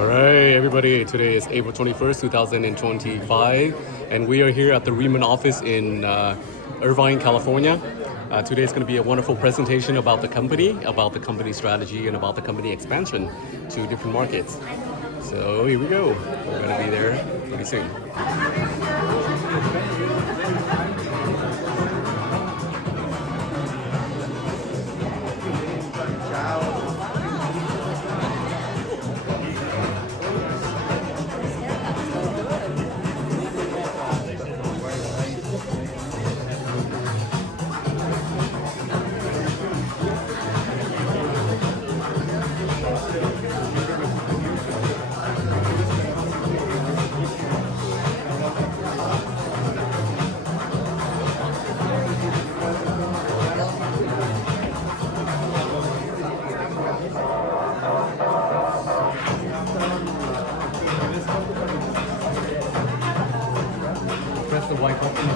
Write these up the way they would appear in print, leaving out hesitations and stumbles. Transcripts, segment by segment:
All right, everybody. Today is April 21st, 2025, and we are here at the RIMAN office in Irvine, California. Today is going to be a wonderful presentation about the company strategy, and about the company expansion to different markets. So here we go. We're going to be there pretty soon. Press the white button.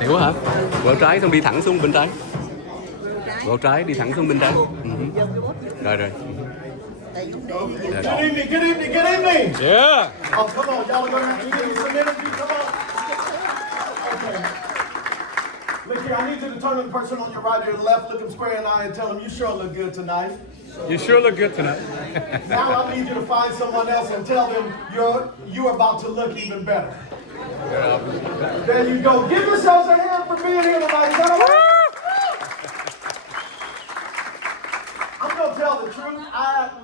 Hiểu hả? Quẹo trái xong đi thẳng xuống bên trái. Quẹo trái đi thẳng xuống bên trái. Rồi rồi. Good evening, good evening, good evening. Yeah. Oh, come on, y'all are going to have to give me some energy. Come on. Okay. Look here, I need you to turn to the person on your right or your left, look him square in the eye and tell him, you sure look good tonight. You sure look good tonight. Now I need you to find someone else and tell them you're about to look even better. There you go. Give yourselves a hand for being here tonight. Is that all right? I'm going to tell the truth.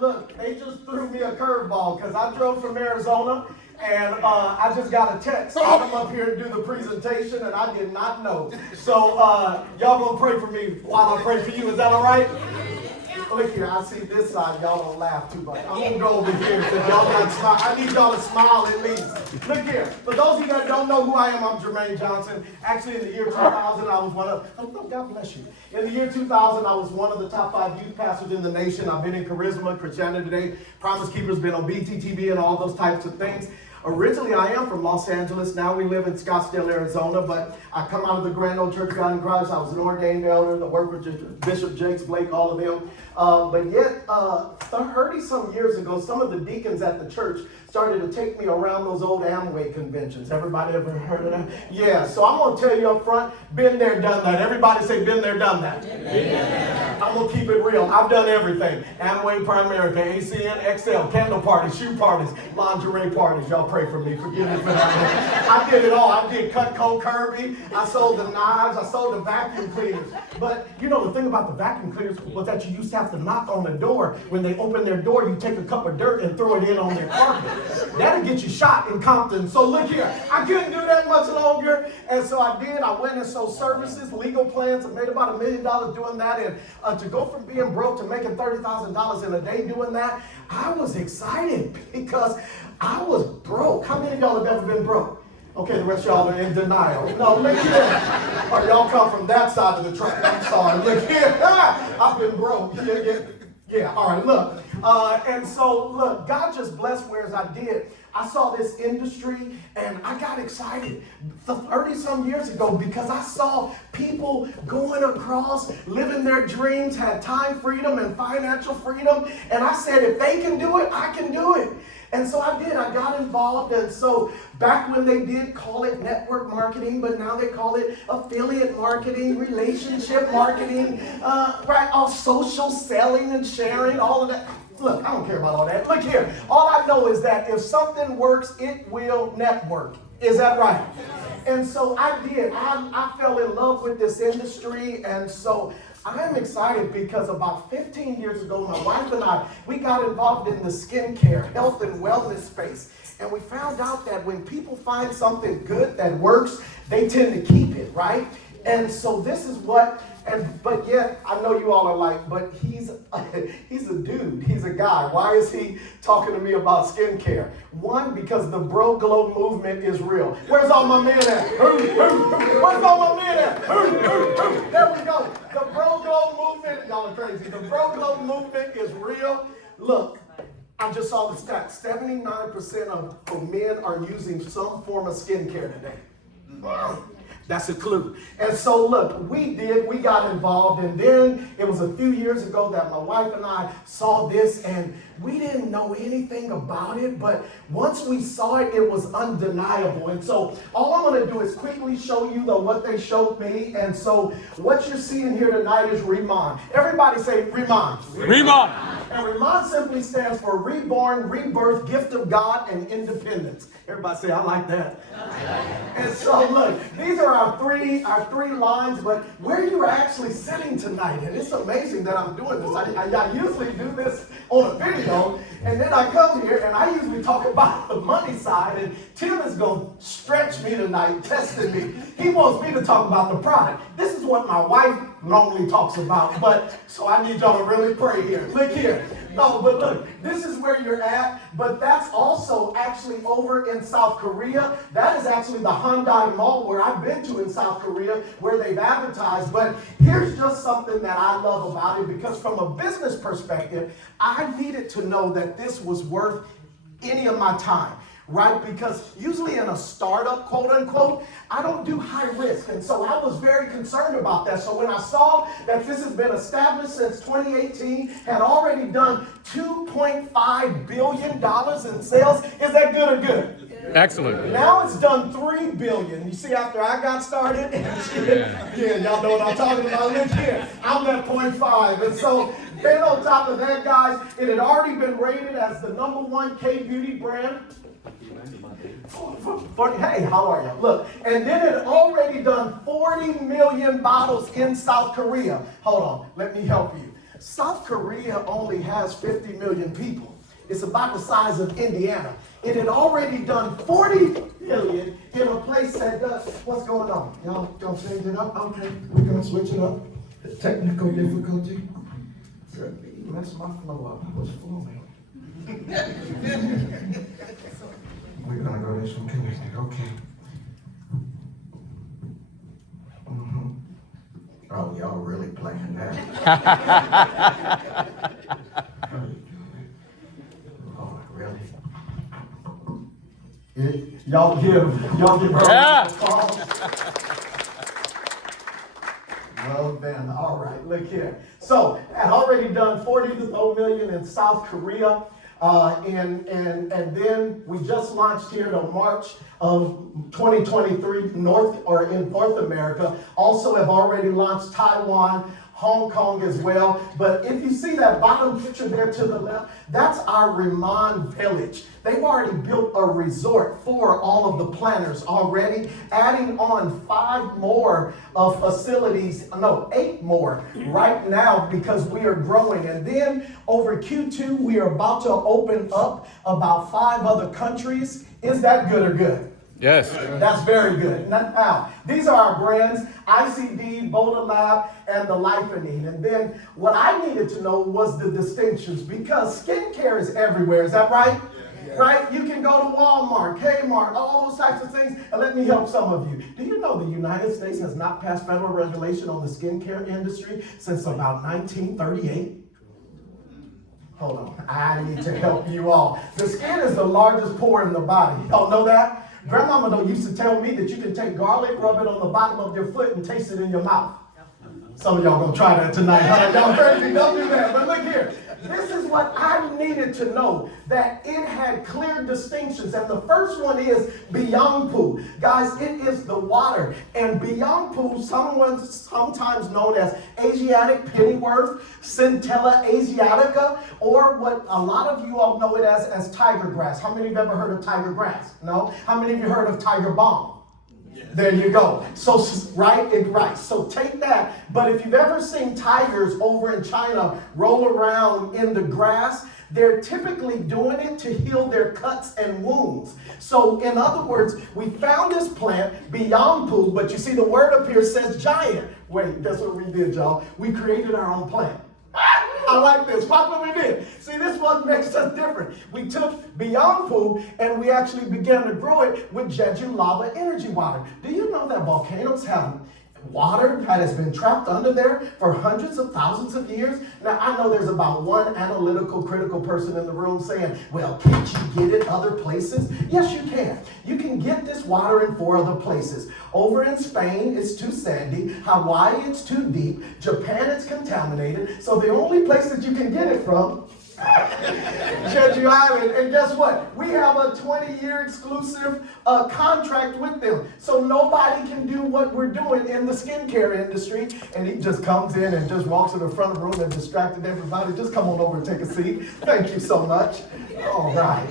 Look, they just threw me a curveball because I drove from Arizona and I just got a text. I come up here and do the presentation and I did not know. So y'all going to pray for me while I pray for you. Is that all right? Look here, I see this side. Y'all don't laugh too much. I'm going to go over here because y'all not smile. I need y'all to smile at least. Look here. For those of you that don't know who I am, I'm Jermaine Johnson. Actually, in the year 2000, I was one of, oh, God bless you. In the year 2000, I was one of the top 5 youth pastors in the nation. I've been in Charisma, Christianity Today, Promise Keepers, been on BTTV and all those types of things. Originally, I am from Los Angeles. Now we live in Scottsdale, Arizona, but I come out of the Grand Old Church of God in Christ. I was an ordained elder, the work with Bishop Jakes Blake, all of them. But yet, 30-some years ago, some of the deacons at the church started to take me around those old Amway conventions. Everybody ever heard of that? Yeah, so I'm going to tell you up front, been there, done that. Everybody say, been there, done that. Yeah. I'm going to keep it real. I've done everything. Amway, Primerica, ACN, XL, candle parties, shoe parties, lingerie parties. Y'all pray for me. Forgive me for that. I did it all. I did Cutco, Kirby. I sold the knives. I sold the vacuum cleaners. But, you know, the thing about the vacuum cleaners was that you used to have to knock on the door. When they open their door, you take a cup of dirt and throw it in on their carpet. That'll get you shot in Compton. So look here, I couldn't do that much longer. And so I did. I went and sold services, legal plans. I made about $1 million doing that. And to go from being broke to making $30,000 in a day doing that, I was excited because I was broke. How many of y'all have ever been broke? Okay, the rest of y'all are in denial. No, look here. Or y'all come from that side of the track. I'm sorry. Look here. I've been broke. Yeah, all right, look. And so, look, God just blessed whereas I did. I saw this industry and I got excited 30-some years ago because I saw people going across, living their dreams, had time freedom and financial freedom. And I said, if they can do it, I can do it. And so I did. I got involved. And so back when they did call it network marketing, but now they call it affiliate marketing, relationship marketing, right? All social selling and sharing, all of that. Look, I don't care about all that. Look here. All I know is that if something works, it will network. Is that right? And so I did. I fell in love with this industry. And so I'm excited because about 15 years ago, my wife and I, we got involved in the skincare, health and wellness space. And we found out that when people find something good that works, they tend to keep it, right? And so this is what But yet, I know you all are like, but he's a dude, he's a guy. Why is he talking to me about skincare? One, because the bro glow movement is real. Where's all my men at? Where's all my men at? There we go. The bro glow movement, y'all are crazy. The bro glow movement is real. Look, I just saw the stats. 79% of men are using some form of skincare today. That's a clue. And so look, we got involved, and then it was a few years ago that my wife and I saw this, and we didn't know anything about it, but once we saw it, it was undeniable. And so all I'm gonna do is quickly show you what they showed me. And so what you're seeing here tonight is RIMAN. Everybody say RIMAN. RIMAN. And RIMAN simply stands for Reborn, Rebirth, Gift of God, and Independence. Everybody say, I like that. And so look, these are our three lines, but where you're actually sitting tonight, and it's amazing that I'm doing this. I usually do this on a video, and then I come here and I usually talk about the money side, and Tim is going to stretch me tonight, testing me. He wants me to talk about the product. This is what my wife normally talks about, but so I need y'all to really pray here. Look here. No, but look, this is where you're at, but that's also actually over in South Korea. That is actually the Hyundai Mall where I've been to in South Korea, where they've advertised. But here's just something that I love about it, because from a business perspective, I needed to know that this was worth any of my time. Right? Because usually in a startup, quote unquote, I don't do high risk. And so I was very concerned about that. So when I saw that this has been established since 2018, had already done $2.5 billion in sales, is that good or good? Excellent. Now it's done $3 billion. You see, after I got started, yeah, y'all know what I'm talking about. Look here, I'm at 0.5. And so then on top of that, guys, it had already been rated as the #1 K-Beauty brand. Hey, how are you? Look, and then it already done 40 million bottles in South Korea. Hold on, let me help you. South Korea only has 50 million people. It's about the size of Indiana. It had already done 40 million in a place that does. What's going on? Y'all gonna change it up? Okay, we're gonna switch it up. Technical difficulty. Mess my flow up. I was flowing. We're gonna go this one connected, okay. Oh, y'all really playing that? Oh, really? Y'all give her a call. Well then, all right, look here. So, I'd already done 40 million in South Korea. And then we just launched here in March of 2023 in North America. Also have already launched Taiwan, Hong Kong as well. But if you see that bottom picture there to the left, that's our RIMAN Village. They've already built a resort for all of the planners already, adding on 5 more facilities, no, 8 more right now, because we are growing. And then over Q2, we are about to open up about 5 other countries. Is that good or good? Yes. That's very good. Now, these are our brands, ICD, Boda Lab, and the Lifonine. And then what I needed to know was the distinctions, because skincare is everywhere. Is that right? Yeah. Right? You can go to Walmart, Kmart, all those types of things. And let me help some of you. Do you know the United States has not passed federal regulation on the skincare industry since about 1938? Hold on. I need to help you all. The skin is the largest pore in the body. Y'all know that? Grandmama though used to tell me that you can take garlic, rub it on the bottom of your foot, and taste it in your mouth. Some of y'all gonna try that tonight. Huh? Y'all crazy, don't do that. But look here. This is what I needed to know, that it had clear distinctions. And the first one is Beyond Poo. Guys, it is the water. And Beyond Poo, sometimes known as Asiatic Pennyworth, Centella Asiatica, or what a lot of you all know it as tiger grass. How many of you have ever heard of tiger grass? No? How many of you heard of tiger balm? There you go. So, right. So take that. But if you've ever seen tigers over in China roll around in the grass, they're typically doing it to heal their cuts and wounds. So in other words, we found this plant beyond poo, but you see the word up here says giant. Wait, that's what we did, y'all. We created our own plant. I like this. Watch what we did. See, this one makes us different. We took beyond poo and we actually began to grow it with Jeju lava energy water. Do you know that volcanoes have water that has been trapped under there for hundreds of thousands of years? Now, I know there's about one analytical, critical person in the room saying, well, can't you get it other places? Yes, you can. You can get this water in 4 other places. Over in Spain, it's too sandy. Hawaii, it's too deep. Japan, it's contaminated. So the only place that you can get it from Jeju Island. And guess what? We have a 20-year exclusive contract with them. So nobody can do what we're doing in the skincare industry. And he just comes in and just walks to the front of the room and distracted everybody. Just come on over and take a seat. Thank you so much. All right.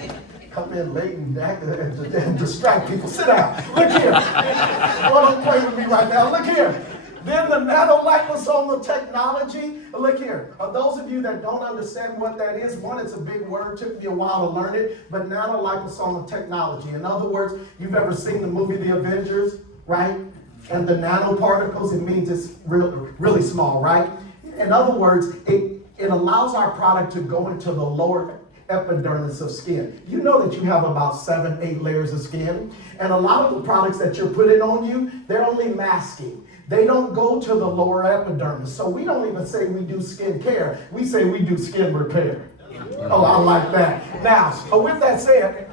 Come in late and distract people. Sit down. Look here. Oh, don't play with me right now. Look here. Then the nanoliposomal technology. Look here. Those of you that don't understand what that is, one, it's a big word. Took me a while to learn it. But nanoliposomal technology. In other words, you've ever seen the movie The Avengers, right? And the nanoparticles, it means it's really small, right? In other words, it allows our product to go into the lower epidermis of skin. You know that you have about 7, 8 layers of skin. And a lot of the products that you're putting on you, they're only masking. They don't go to the lower epidermis. So we don't even say we do skin care. We say we do skin repair. Oh, I like that. Now, with that said,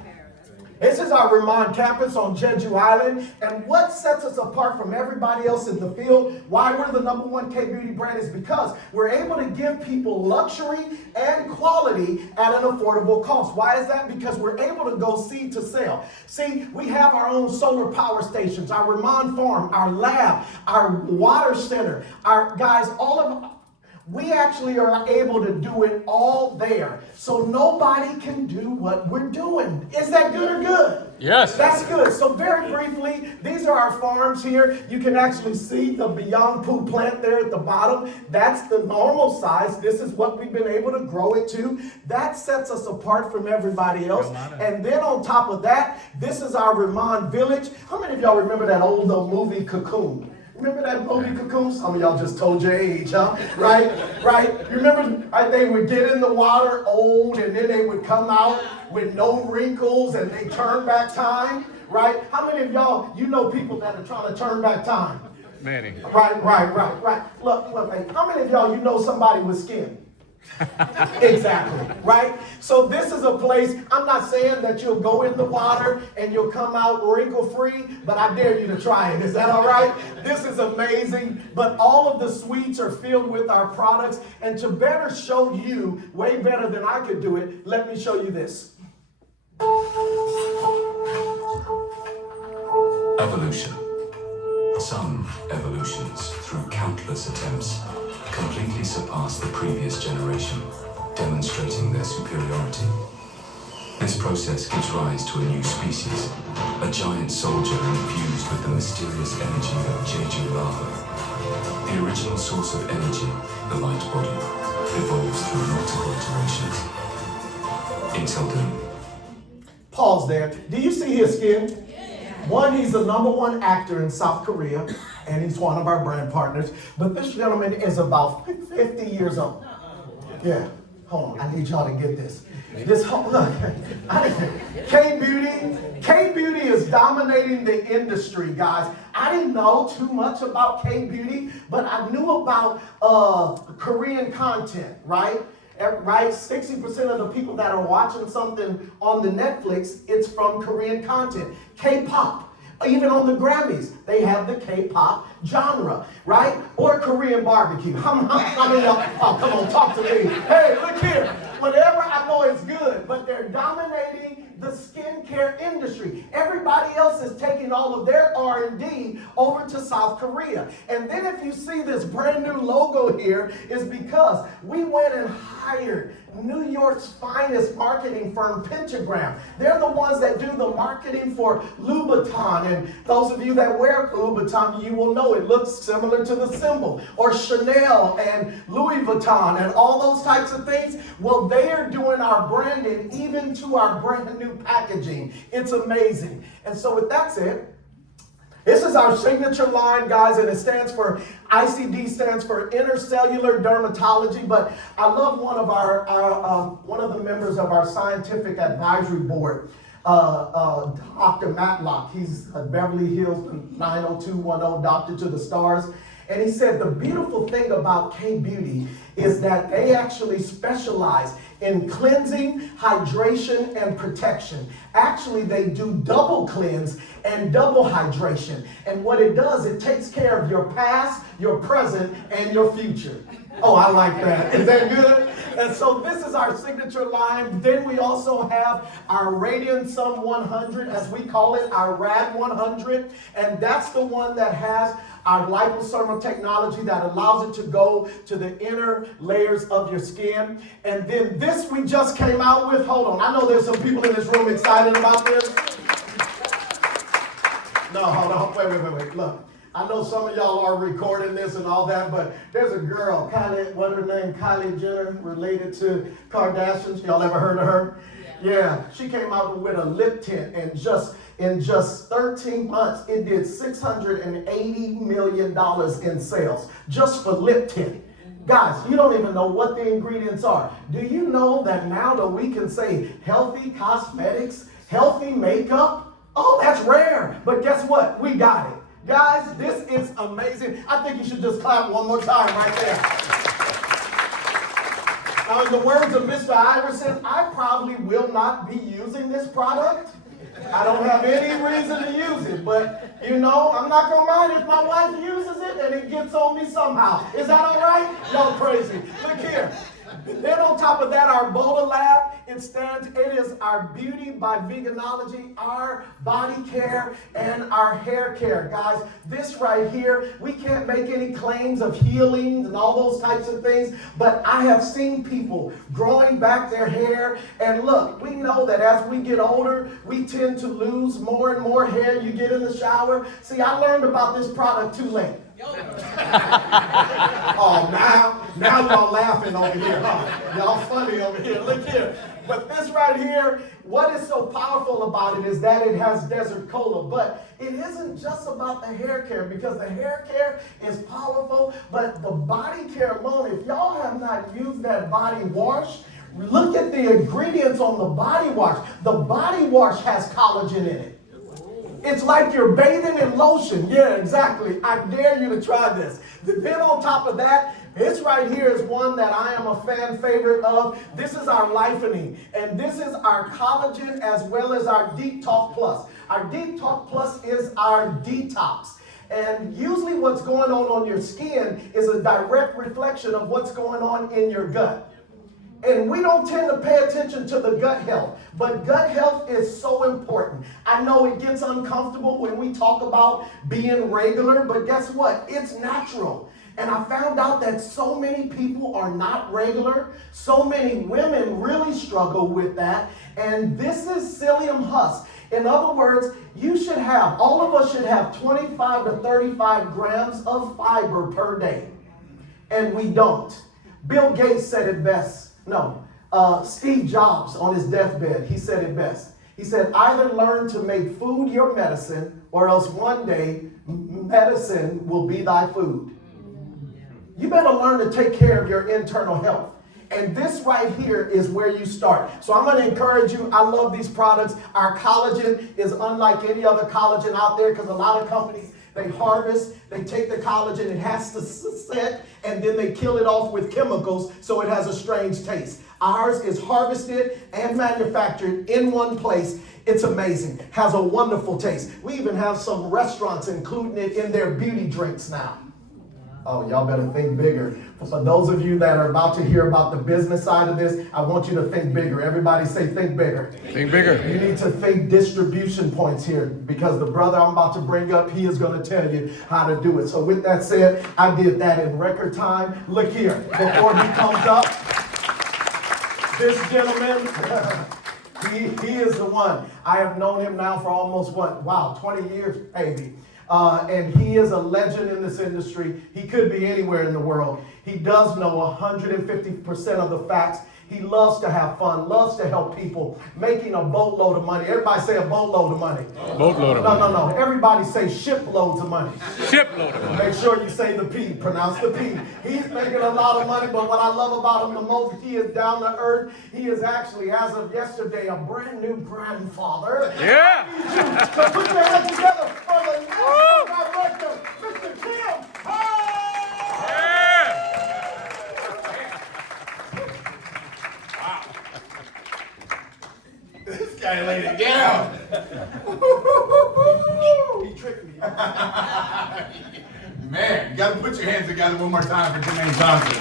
this is our RIMAN campus on Jeju Island. And what sets us apart from everybody else in the field, why we're the #1 K-Beauty brand, is because we're able to give people luxury and quality at an affordable cost. Why is that? Because we're able to go seed to sale. See, we have our own solar power stations, our RIMAN farm, our lab, our water center, our guys, we actually are able to do it all there. So nobody can do what we're doing. Is that good or good? Yes. That's good. So very briefly, these are our farms here. You can actually see the Beyond Poo plant there at the bottom. That's the normal size. This is what we've been able to grow it to. That sets us apart from everybody else. And then on top of that, this is our RIMAN village. How many of y'all remember that old movie Cocoon? Remember that movie Cocoon? Some of y'all just told your age, huh? Right? You remember they would get in the water old and then they would come out with no wrinkles and they turn back time, right? How many of y'all, you know people that are trying to turn back time? Many. Right. Look, hey, how many of y'all, you know somebody with skin? Exactly, right? So this is a place, I'm not saying that you'll go in the water and you'll come out wrinkle-free, but I dare you to try it. Is that all right? This is amazing, but all of the suites are filled with our products, and to better show you, way better than I could do it, let me show you this. Evolution. Some evolutions, through countless attempts, completely surpass the previous generation, demonstrating their superiority. This process gives rise to a new species, a giant soldier infused with the mysterious energy of Jeju lava. The original source of energy, the light body, evolves through multiple iterations. Until then. Pause there. Do you see his skin? One, he's the #1 actor in South Korea, and he's one of our brand partners. But this gentleman is about 50 years old. Yeah, hold on, I need y'all to get this. Look, K-Beauty is dominating the industry, guys. I didn't know too much about K-Beauty, but I knew about Korean content, right? 60% of the people that are watching something on the Netflix, it's from Korean content. K-pop. Even on the Grammys, they have the K-pop genre, right? Or Korean barbecue. How many of y'all, oh, come on, talk to me. Hey, look here. Whatever, I know it's good, but they're dominating the skincare industry. Everybody else is taking all of their R&D over over to South Korea. And then if you see this brand new logo here, is because we went and hired New York's finest marketing firm, Pentagram. They're the ones that do the marketing for Louboutin. And those of you that wear Louboutin, you will know it looks similar to the symbol. Or Chanel and Louis Vuitton and all those types of things. Well, they are doing our branding even to our brand new packaging. It's amazing. And so with that said, this is our signature line, guys, and it stands for, ICD stands for Intercellular Dermatology, but I love one of the members of our scientific advisory board, Dr. Matlock. He's a Beverly Hills 90210 doctor to the stars. And he said the beautiful thing about K-Beauty is that they actually specialize in cleansing, hydration, and protection. Actually, they do double cleanse and double hydration. And what it does, it takes care of your past, your present, and your future. Oh, I like that. Is that good? And so this is our signature line. Then we also have our Radiant Sun 100, as we call it, our RAD 100. And that's the one that has our liposomal technology that allows it to go to the inner layers of your skin. And then this we just came out with. Hold on. I know there's some people in this room excited about this. No, hold on. Wait. Look. I know some of y'all are recording this and all that, but there's a girl, Kylie, what's her name? Kylie Jenner, related to Kardashians. Y'all ever heard of her? Yeah. She came out with a lip tint, and in just 13 months, it did $680 million in sales just for lip tint. Guys, you don't even know what the ingredients are. Do you know that now that we can say healthy cosmetics, healthy makeup? Oh, that's rare. But guess what? We got it. Guys, this is amazing. I think you should just clap one more time right there. Now, in the words of Mr. Iverson, I probably will not be using this product. I don't have any reason to use it, but you know, I'm not gonna mind if my wife uses it and it gets on me somehow. Is that all right? Y'all crazy. Look here. Then on top of that, our Bola Lab, it is our beauty by Veganology, our body care, and our hair care. Guys, this right here, we can't make any claims of healing and all those types of things, but I have seen people growing back their hair, and look, we know that as we get older, we tend to lose more and more hair. You get in the shower. See, I learned about this product too late. Oh, now y'all laughing over here, huh? Y'all funny over here. Look here. But this right here, what is so powerful about it is that it has desert cola. But it isn't just about the hair care, because the hair care is powerful, but the body care alone, if y'all have not used that body wash, look at the ingredients on the body wash. The body wash has collagen in it. It's like you're bathing in lotion. Yeah, exactly. I dare you to try this. Then on top of that, this right here is one that I am a fan favorite of. This is our Lifening, and this is our collagen as well as our Detox Plus. Our Detox Plus is our detox. And usually what's going on your skin is a direct reflection of what's going on in your gut. And we don't tend to pay attention to the gut health, but gut health is so important. I know it gets uncomfortable when we talk about being regular, but guess what? It's natural. And I found out that so many people are not regular. So many women really struggle with that. And this is psyllium husk. In other words, all of us should have 25 to 35 grams of fiber per day. And we don't. Bill Gates said it best. Steve Jobs on his deathbed, he said it best. He said, either learn to make food your medicine, or else one day medicine will be thy food. You better learn to take care of your internal health. And this right here is where you start. So I'm going to encourage you. I love these products. Our collagen is unlike any other collagen out there, because a lot of companies, they harvest, they take the collagen, it has to set, and then they kill it off with chemicals so it has a strange taste. Ours is harvested and manufactured in one place. It's amazing. Has a wonderful taste. We even have some restaurants including it in their beauty drinks now. Oh, y'all better think bigger. For those of you that are about to hear about the business side of this, I want you to think bigger. Everybody say think bigger. Think bigger. You need to think distribution points here, because the brother I'm about to bring up, he is going to tell you how to do it. So with that said, I did that in record time. Look here, before he comes up, this gentleman, he is the one. I have known him now for almost 20 years, baby. And he is a legend in this industry. He could be anywhere in the world. He does know 150% of the facts. He loves to have fun, loves to help people, making a boatload of money. Everybody say a boatload of money. Boatload of money. No. Everybody say shiploads of money. Shipload of money. Make sure you say the P, pronounce the P. He's making a lot of money, but what I love about him the most, he is down to earth. He is actually, as of yesterday, a brand new grandfather. Yeah. So put your hands together for the national director, Mr. Kim. This guy laid it down. He tricked me. Man, you gotta put your hands together one more time for Jermaine Johnson.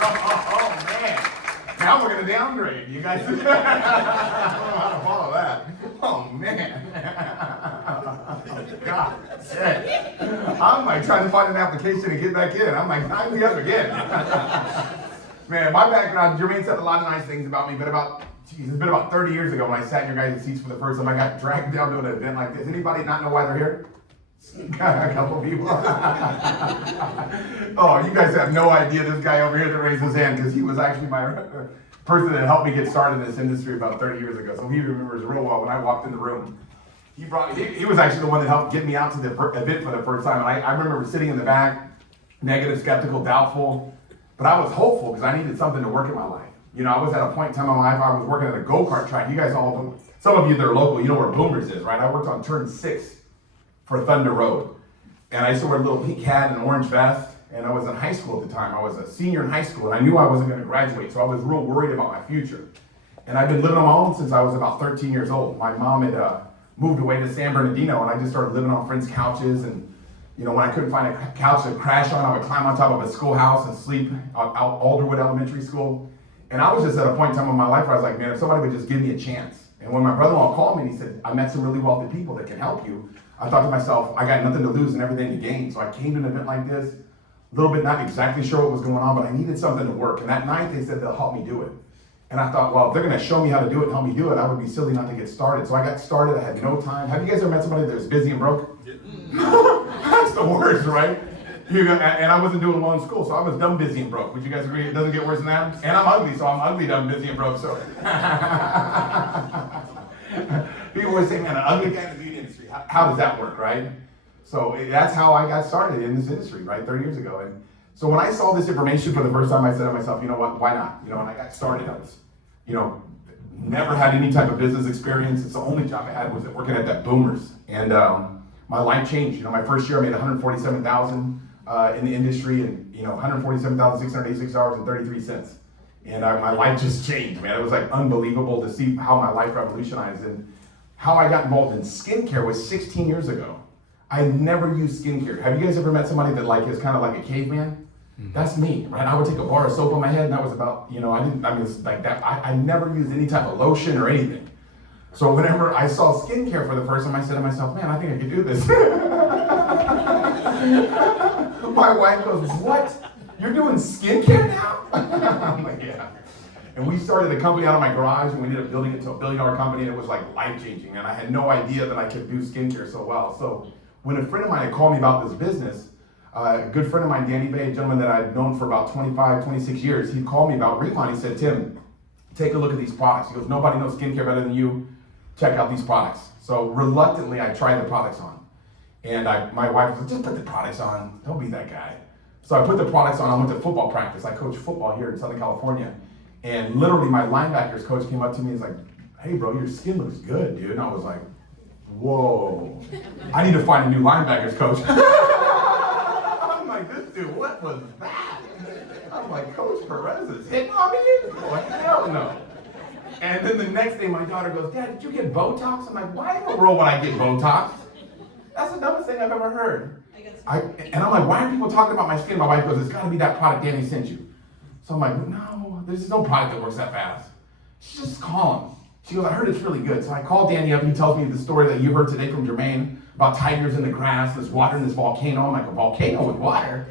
Oh, man. Now we're gonna downgrade. You guys, I don't know how to follow that. Oh, man. God, shit. I'm like trying to find an application to get back in. I'm like, sign me up again. Man, my background, Jermaine said a lot of nice things about me, but it's been about 30 years ago when I sat in your guys' seats for the first time. I got dragged down to an event like this. Anybody not know why they're here? A couple people. Oh, you guys have no idea this guy over here that raised his hand, because he was actually my person that helped me get started in this industry about 30 years ago. So he remembers real well when I walked in the room. He was actually the one that helped get me out to the event for the first time. And I remember sitting in the back, negative, skeptical, doubtful. But I was hopeful because I needed something to work in my life. You know, I was at a point in time in my life, I was working at a go-kart track. You guys all, some of you that are local, you know where Boomers is, right? I worked on turn 6 for Thunder Road. And I used to wear a little pink hat and an orange vest. And I was in high school at the time. I was a senior in high school, and I knew I wasn't going to graduate. So I was real worried about my future. And I've been living on my own since I was about 13 years old. My mom had moved away to San Bernardino, and I just started living on friends' couches. And you know, when I couldn't find a couch to crash on, I would climb on top of a schoolhouse and sleep out Alderwood Elementary School. And I was just at a point in time in my life where I was like, man, if somebody would just give me a chance. And when my brother-in-law called me and he said, I met some really wealthy people that can help you, I thought to myself, I got nothing to lose and everything to gain. So I came to an event like this, a little bit not exactly sure what was going on, but I needed something to work. And that night they said they'll help me do it. And I thought, well, if they're going to show me how to do it and help me do it, I would be silly not to get started. So I got started. I had no time. Have you guys ever met somebody that's busy and broke? That's the worst, right? And I wasn't doing well in school, so I was dumb, busy, and broke. Would you guys agree? It doesn't get worse than that? And I'm ugly, so I'm ugly, dumb, busy, and broke. So people always say, man, an ugly guy in the beauty industry. How does that work, right? So that's how I got started in this industry, right, 30 years ago. And so when I saw this information for the first time, I said to myself, you know what, why not? You know, when I got started, I was, you know, never had any type of business experience. It's the only job I had was working at that Boomers. And my life changed. You know, my first year I made $147,000 in the industry, and you know, $147,686.33. And my life just changed, man. It was like unbelievable to see how my life revolutionized. And how I got involved in skincare was 16 years ago. I never used skincare. Have you guys ever met somebody that like is kind of like a caveman? That's me, right? I would take a bar of soap on my head, and that was about, you know, it's like that. I never used any type of lotion or anything. So whenever I saw skincare for the first time, I said to myself, man, I think I could do this. My wife goes, what? You're doing skincare now? I'm like, yeah. And we started a company out of my garage, and we ended up building it to a $1 billion company, and it was like life-changing. And I had no idea that I could do skincare so well. So when a friend of mine had called me about this business, a good friend of mine, Danny Bay, a gentleman that I'd known for about 25, 26 years, he called me about RIMAN. He said, Tim, take a look at these products. He goes, nobody knows skincare better than you. Check out these products. So reluctantly, I tried the products on. And my wife was like, just put the products on. Don't be that guy. So I put the products on. I went to football practice. I coach football here in Southern California. And literally my linebackers coach came up to me and was like, hey bro, your skin looks good, dude. And I was like, whoa, I need to find a new linebackers coach. I'm like, this dude, what was that? I'm like, Coach Perez is hitting on me? I'm like, hell no. And then the next day my daughter goes, Dad, did you get Botox? I'm like, why in the world would I get Botox? That's the dumbest thing I've ever heard. I got And I'm like, why are people talking about my skin? My wife goes, it's gotta be that product Danny sent you. So I'm like, no, there's no product that works that fast. She's just calling. She goes, I heard it's really good. So I call Danny up, he tells me the story that you heard today from Jermaine about tigers in the grass, there's water in this volcano. I'm like, a volcano with water?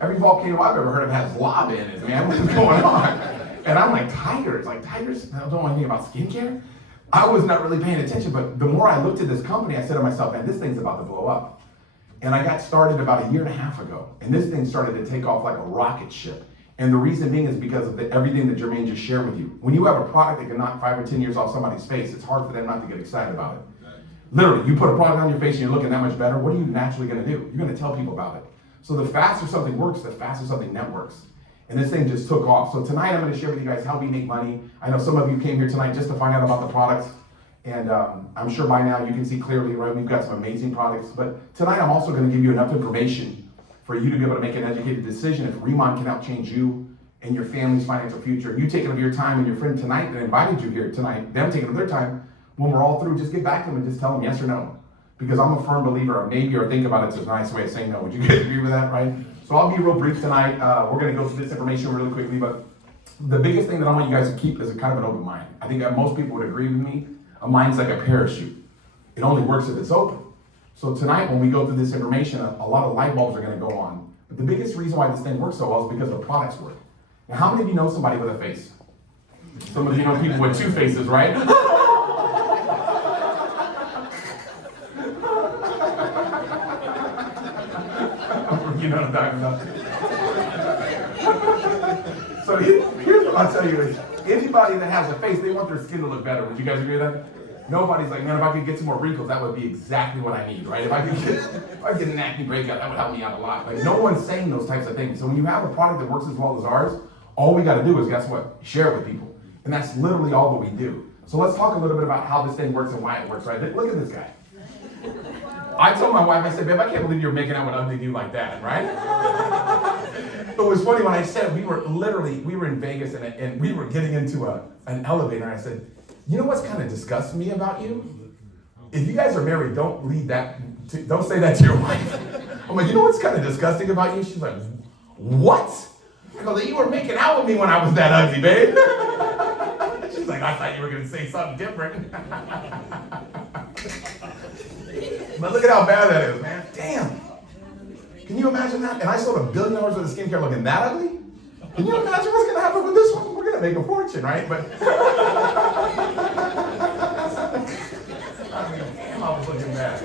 Every volcano I've ever heard of has lava in it, man. What's going on? And I'm like, tigers don't know anything about skincare? I was not really paying attention, but the more I looked at this company, I said to myself, man, this thing's about to blow up. And I got started about 1.5 years ago, and this thing started to take off like a rocket ship. And the reason being is because of everything that Jermaine just shared with you. When you have a product that can knock 5 or 10 years off somebody's face, it's hard for them not to get excited about it. Literally, you put a product on your face and you're looking that much better, what are you naturally gonna do? You're gonna tell people about it. So the faster something works, the faster something networks. And this thing just took off. So tonight I'm gonna share with you guys how we make money. I know some of you came here tonight just to find out about the products. And I'm sure by now you can see clearly, right? We've got some amazing products. But tonight I'm also gonna give you enough information for you to be able to make an educated decision if RIMAN can help change you and your family's financial future. You taking up your time and your friend tonight that invited you here tonight, them taking up their time, when we're all through, just get back to them and just tell them yes or no. Because I'm a firm believer of maybe or think about it's a nice way of saying no. Would you guys agree with that, right? So I'll be real brief tonight. We're gonna go through this information really quickly, but the biggest thing that I want you guys to keep is a kind of an open mind. I think that most people would agree with me. A mind's like a parachute. It only works if it's open. So tonight when we go through this information, a lot of light bulbs are gonna go on. But the biggest reason why this thing works so well is because the products work. Now, how many of you know somebody with a face? Some of you know people with two faces, right? You know what I'm talking about. So here's what I'll tell you is, anybody that has a face, they want their skin to look better. Would you guys agree with that? Nobody's like, man, if I could get some more wrinkles, that would be exactly what I need, right? If I get an acne breakout, that would help me out a lot. Like, no one's saying those types of things. So when you have a product that works as well as ours, all we gotta do is, guess what? Share it with people. And that's literally all that we do. So let's talk a little bit about how this thing works and why it works, right? Look at this guy. I told my wife, I said, babe, I can't believe you're making out with ugly dude like that, right? It was funny when I said, we were in Vegas and we were getting into an elevator, and I said, you know what's kind of disgusts me about you? If you guys are married, don't say that to your wife. I'm like, you know what's kind of disgusting about you? She's like, what? I go, you were making out with me when I was that ugly, babe. She's like, I thought you were gonna say something different. But look at how bad that is, man. Damn. Can you imagine that? And I sold $1 billion worth of skincare looking that ugly? Can you imagine what's gonna happen with this one? We're gonna make a fortune, right? But I mean, damn, I was looking bad.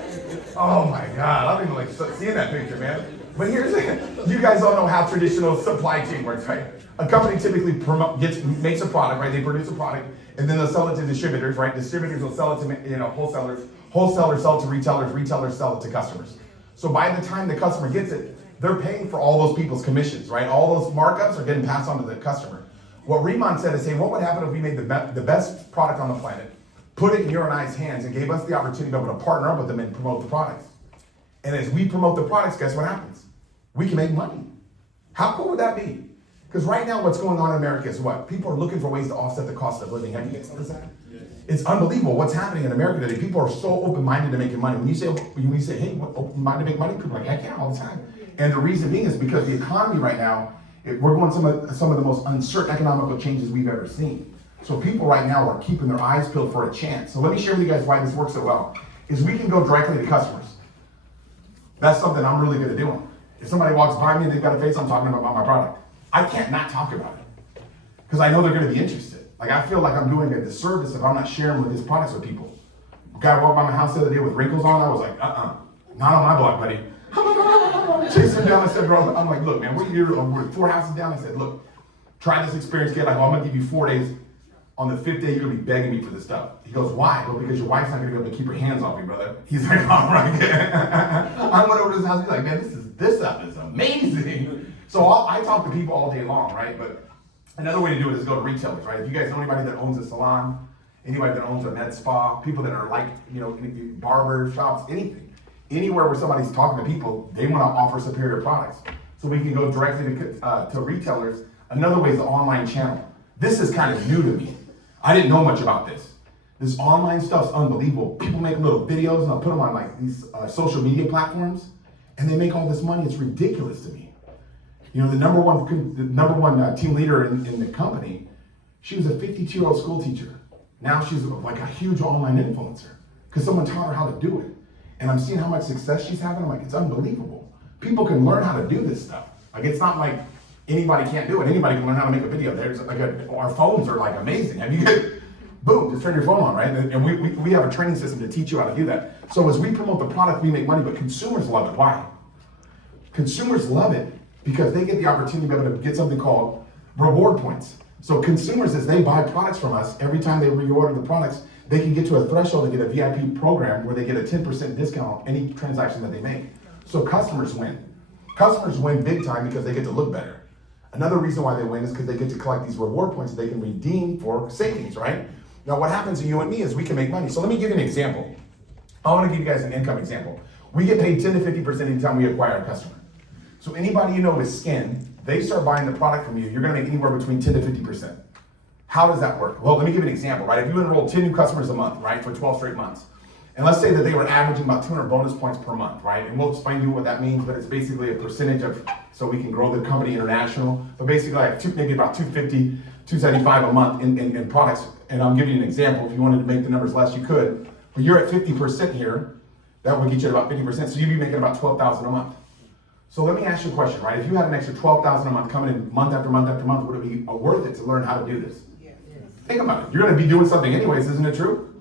Oh my God, I don't even like seeing that picture, man. But here's it. You guys all know how traditional supply chain works, right? A company typically makes a product, right? They produce a product, and then they'll sell it to distributors, right? Distributors will sell it to wholesalers. Wholesalers sell it to retailers. Retailers sell it to customers. So by the time the customer gets it, they're paying for all those people's commissions, right? All those markups are getting passed on to the customer. What RIMAN said is, hey, what would happen if we made the best product on the planet, put it in your and I's hands, and gave us the opportunity to be able to partner up with them and promote the products? And as we promote the products, guess what happens? We can make money. How cool would that be? Because right now what's going on in America is what? People are looking for ways to offset the cost of living. Have you guys noticed that? It's unbelievable what's happening in America today. People are so open-minded to making money. When you say, hey, open-minded to make money, people are like, heck yeah, all the time. And the reason being is because the economy right now, we're going some of the most uncertain economical changes we've ever seen. So people right now are keeping their eyes peeled for a chance. So let me share with you guys why this works so well. Is we can go directly to customers. That's something I'm really good at doing. If somebody walks by me and they've got a face, I'm talking about my product. I can't not talk about it because I know they're going to be interested. Like, I feel like I'm doing a disservice if I'm not sharing with these products with people. A guy walked by my house the other day with wrinkles on. I was like, not on my block, buddy. Chased him down. I said, bro, I'm like, look, man, we're 4 houses down. I said, look, try this experience, kid. I go, I'm going to give you 4 days. On the 5th day, you're going to be begging me for this stuff. He goes, why? I go, because your wife's not going to be able to keep her hands off me, brother. He's like, all right. I went over to his house. He's like, man, this stuff is amazing. So I talk to people all day long, right? But another way to do it is go to retailers, right? If you guys know anybody that owns a salon, anybody that owns a med spa, people that are like, barber shops, anything. Anywhere where somebody's talking to people, they want to offer superior products. So we can go directly to retailers. Another way is the online channel. This is kind of new to me. I didn't know much about this. This online stuff's unbelievable. People make little videos and I'll put them on like these social media platforms. and they make all this money. It's ridiculous to me. You know, the number one team leader in the company, she was a 52-year-old school teacher. Now she's like a huge online influencer because someone taught her how to do it. And I'm seeing how much success she's having. I'm like, it's unbelievable. People can learn how to do this stuff. Like, it's not like anybody can't do it. Anybody can learn how to make a video. There's like our phones are like amazing. Have you guys, boom, just turn your phone on, right? And we have a training system to teach you how to do that. So as we promote the product, we make money, but consumers love it. Why? Consumers love it because they get the opportunity to be able to get something called reward points. So consumers, as they buy products from us, every time they reorder the products, they can get to a threshold to get a VIP program where they get a 10% discount on any transaction that they make. So customers win. Customers win big time because they get to look better. Another reason why they win is because they get to collect these reward points that they can redeem for savings, right? Now what happens to you and me is we can make money. So let me give you an example. I want to give you guys an income example. We get paid 10 to 50% anytime we acquire a customer. So anybody you know with skin, they start buying the product from you, you're gonna make anywhere between 10 to 50%. How does that work? Well, let me give you an example, right? If you enroll 10 new customers a month, right, for 12 straight months, and let's say that they were averaging about 200 bonus points per month, right? And we'll explain to you what that means, but it's basically a percentage of, so we can grow the company international. But basically like maybe about 250, 275 a month in products. And I'll give you an example. If you wanted to make the numbers less, you could. But you're at 50% here, that would get you at about 50%. So you'd be making about 12,000 a month. So let me ask you a question, right? If you had an extra 12,000 a month coming in month after month after month, would it be worth it to learn how to do this? Yes. Think about it. You're gonna be doing something anyways, isn't it true?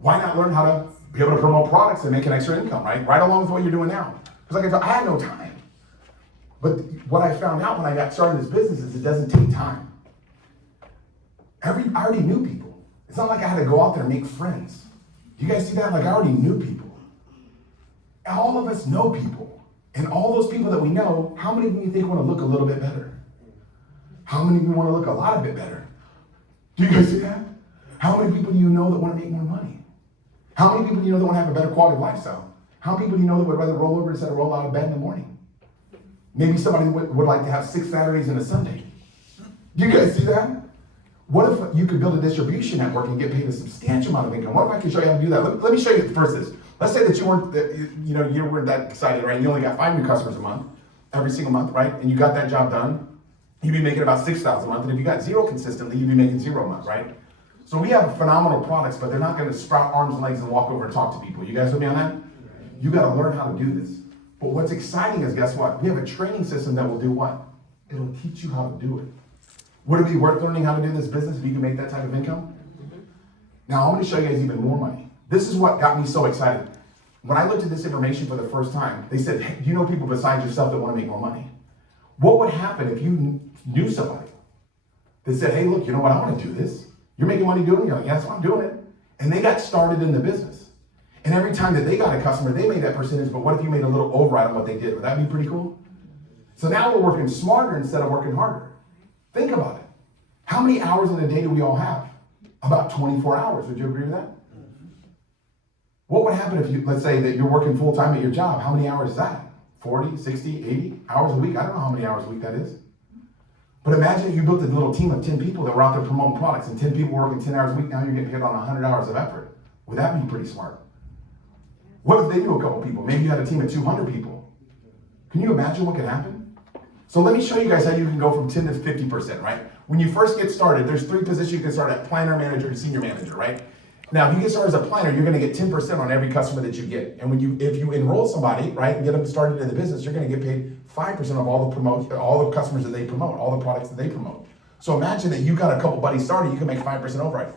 Why not learn how to be able to promote products and make an extra income, right? Right along with what you're doing now. Because like I had no time. But what I found out when I got started in this business is it doesn't take time. I already knew people. It's not like I had to go out there and make friends. You guys see that? Like I already knew people. All of us know people. And all those people that we know, how many of you think want to look a little bit better? How many of you want to look a lot bit better? Do you guys see that? How many people do you know that want to make more money? How many people do you know that want to have a better quality of lifestyle? How many people do you know that would rather roll over instead of roll out of bed in the morning? Maybe somebody would like to have 6 Saturdays and a Sunday. Do you guys see that? What if you could build a distribution network and get paid a substantial amount of income? What if I could show you how to do that? Let me show you first this. Let's say that you weren't that excited, right? You only got 5 new customers a month, every single month, right? And you got that job done. You'd be making about 6,000 a month. And if you got 0 consistently, you'd be making 0 a month, right? So we have phenomenal products, but they're not going to sprout arms and legs and walk over and talk to people. You guys with me on that? You got to learn how to do this. But what's exciting is, guess what? We have a training system that will do what? It'll teach you how to do it. Would it be worth learning how to do this business if you can make that type of income? Now, I'm going to show you guys even more money. This is what got me so excited. When I looked at this information for the first time, they said, hey, do you know people besides yourself that want to make more money? What would happen if you knew somebody that said, hey, look, you know what? I want to do this. You're making money doing it? You're like, yes, I'm doing it. And they got started in the business. And every time that they got a customer, they made that percentage, but what if you made a little override on what they did? Would that be pretty cool? So now we're working smarter instead of working harder. Think about it. How many hours in a day do we all have? About 24 hours. Would you agree with that? What would happen if you, let's say that you're working full time at your job? How many hours is that? 40, 60, 80 hours a week? I don't know how many hours a week that is. But imagine if you built a little team of 10 people that were out there promoting products and 10 people working 10 hours a week. Now you're getting paid on 100 hours of effort. Would that be pretty smart? What if they knew a couple people? Maybe you had a team of 200 people. Can you imagine what could happen? So let me show you guys how you can go from 10 to 50%, right? When you first get started, there's 3 positions you can start at: planner, manager, and senior manager, right? Now, if you get started as a planner, you're gonna get 10% on every customer that you get. And if you enroll somebody, right, and get them started in the business, you're gonna get paid 5% of all the customers that they promote, all the products that they promote. So imagine that you got a couple buddies started, you can make 5% override.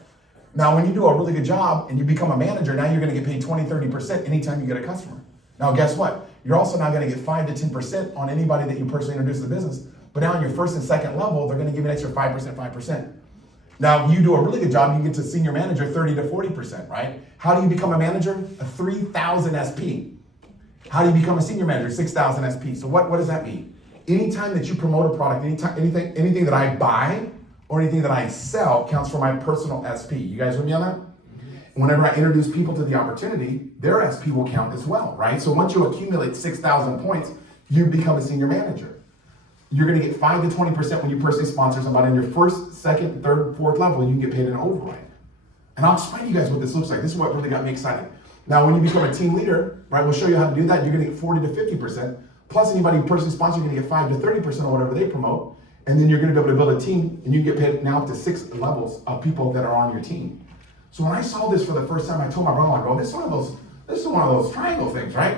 Now, when you do a really good job and you become a manager, now you're gonna get paid 20, 30% anytime you get a customer. Now, guess what? You're also now gonna get 5 to 10% on anybody that you personally introduce to the business. But now on your first and second level, they're gonna give you an extra 5%. Now, you do a really good job, you get to senior manager 30 to 40%, right? How do you become a manager? A 3,000 SP. How do you become a senior manager? 6,000 SP. So what does that mean? Anytime that you promote a product, anything that I buy or anything that I sell counts for my personal SP. You guys with me on that? Whenever I introduce people to the opportunity, their SP will count as well, right? So once you accumulate 6,000 points, you become a senior manager. You're gonna get 5 to 20% when you personally sponsor somebody. On your first, second, third, fourth level, you can get paid an override. And I'll explain to you guys what this looks like. This is what really got me excited. Now, when you become a team leader, right, we'll show you how to do that. You're gonna get 40 to 50%. Plus anybody person sponsor, you're gonna get 5 to 30% of whatever they promote. And then you're gonna be able to build a team, and you get paid now up to 6 levels of people that are on your team. So when I saw this for the first time, I told my brother, I go, this is one of those triangle things, right?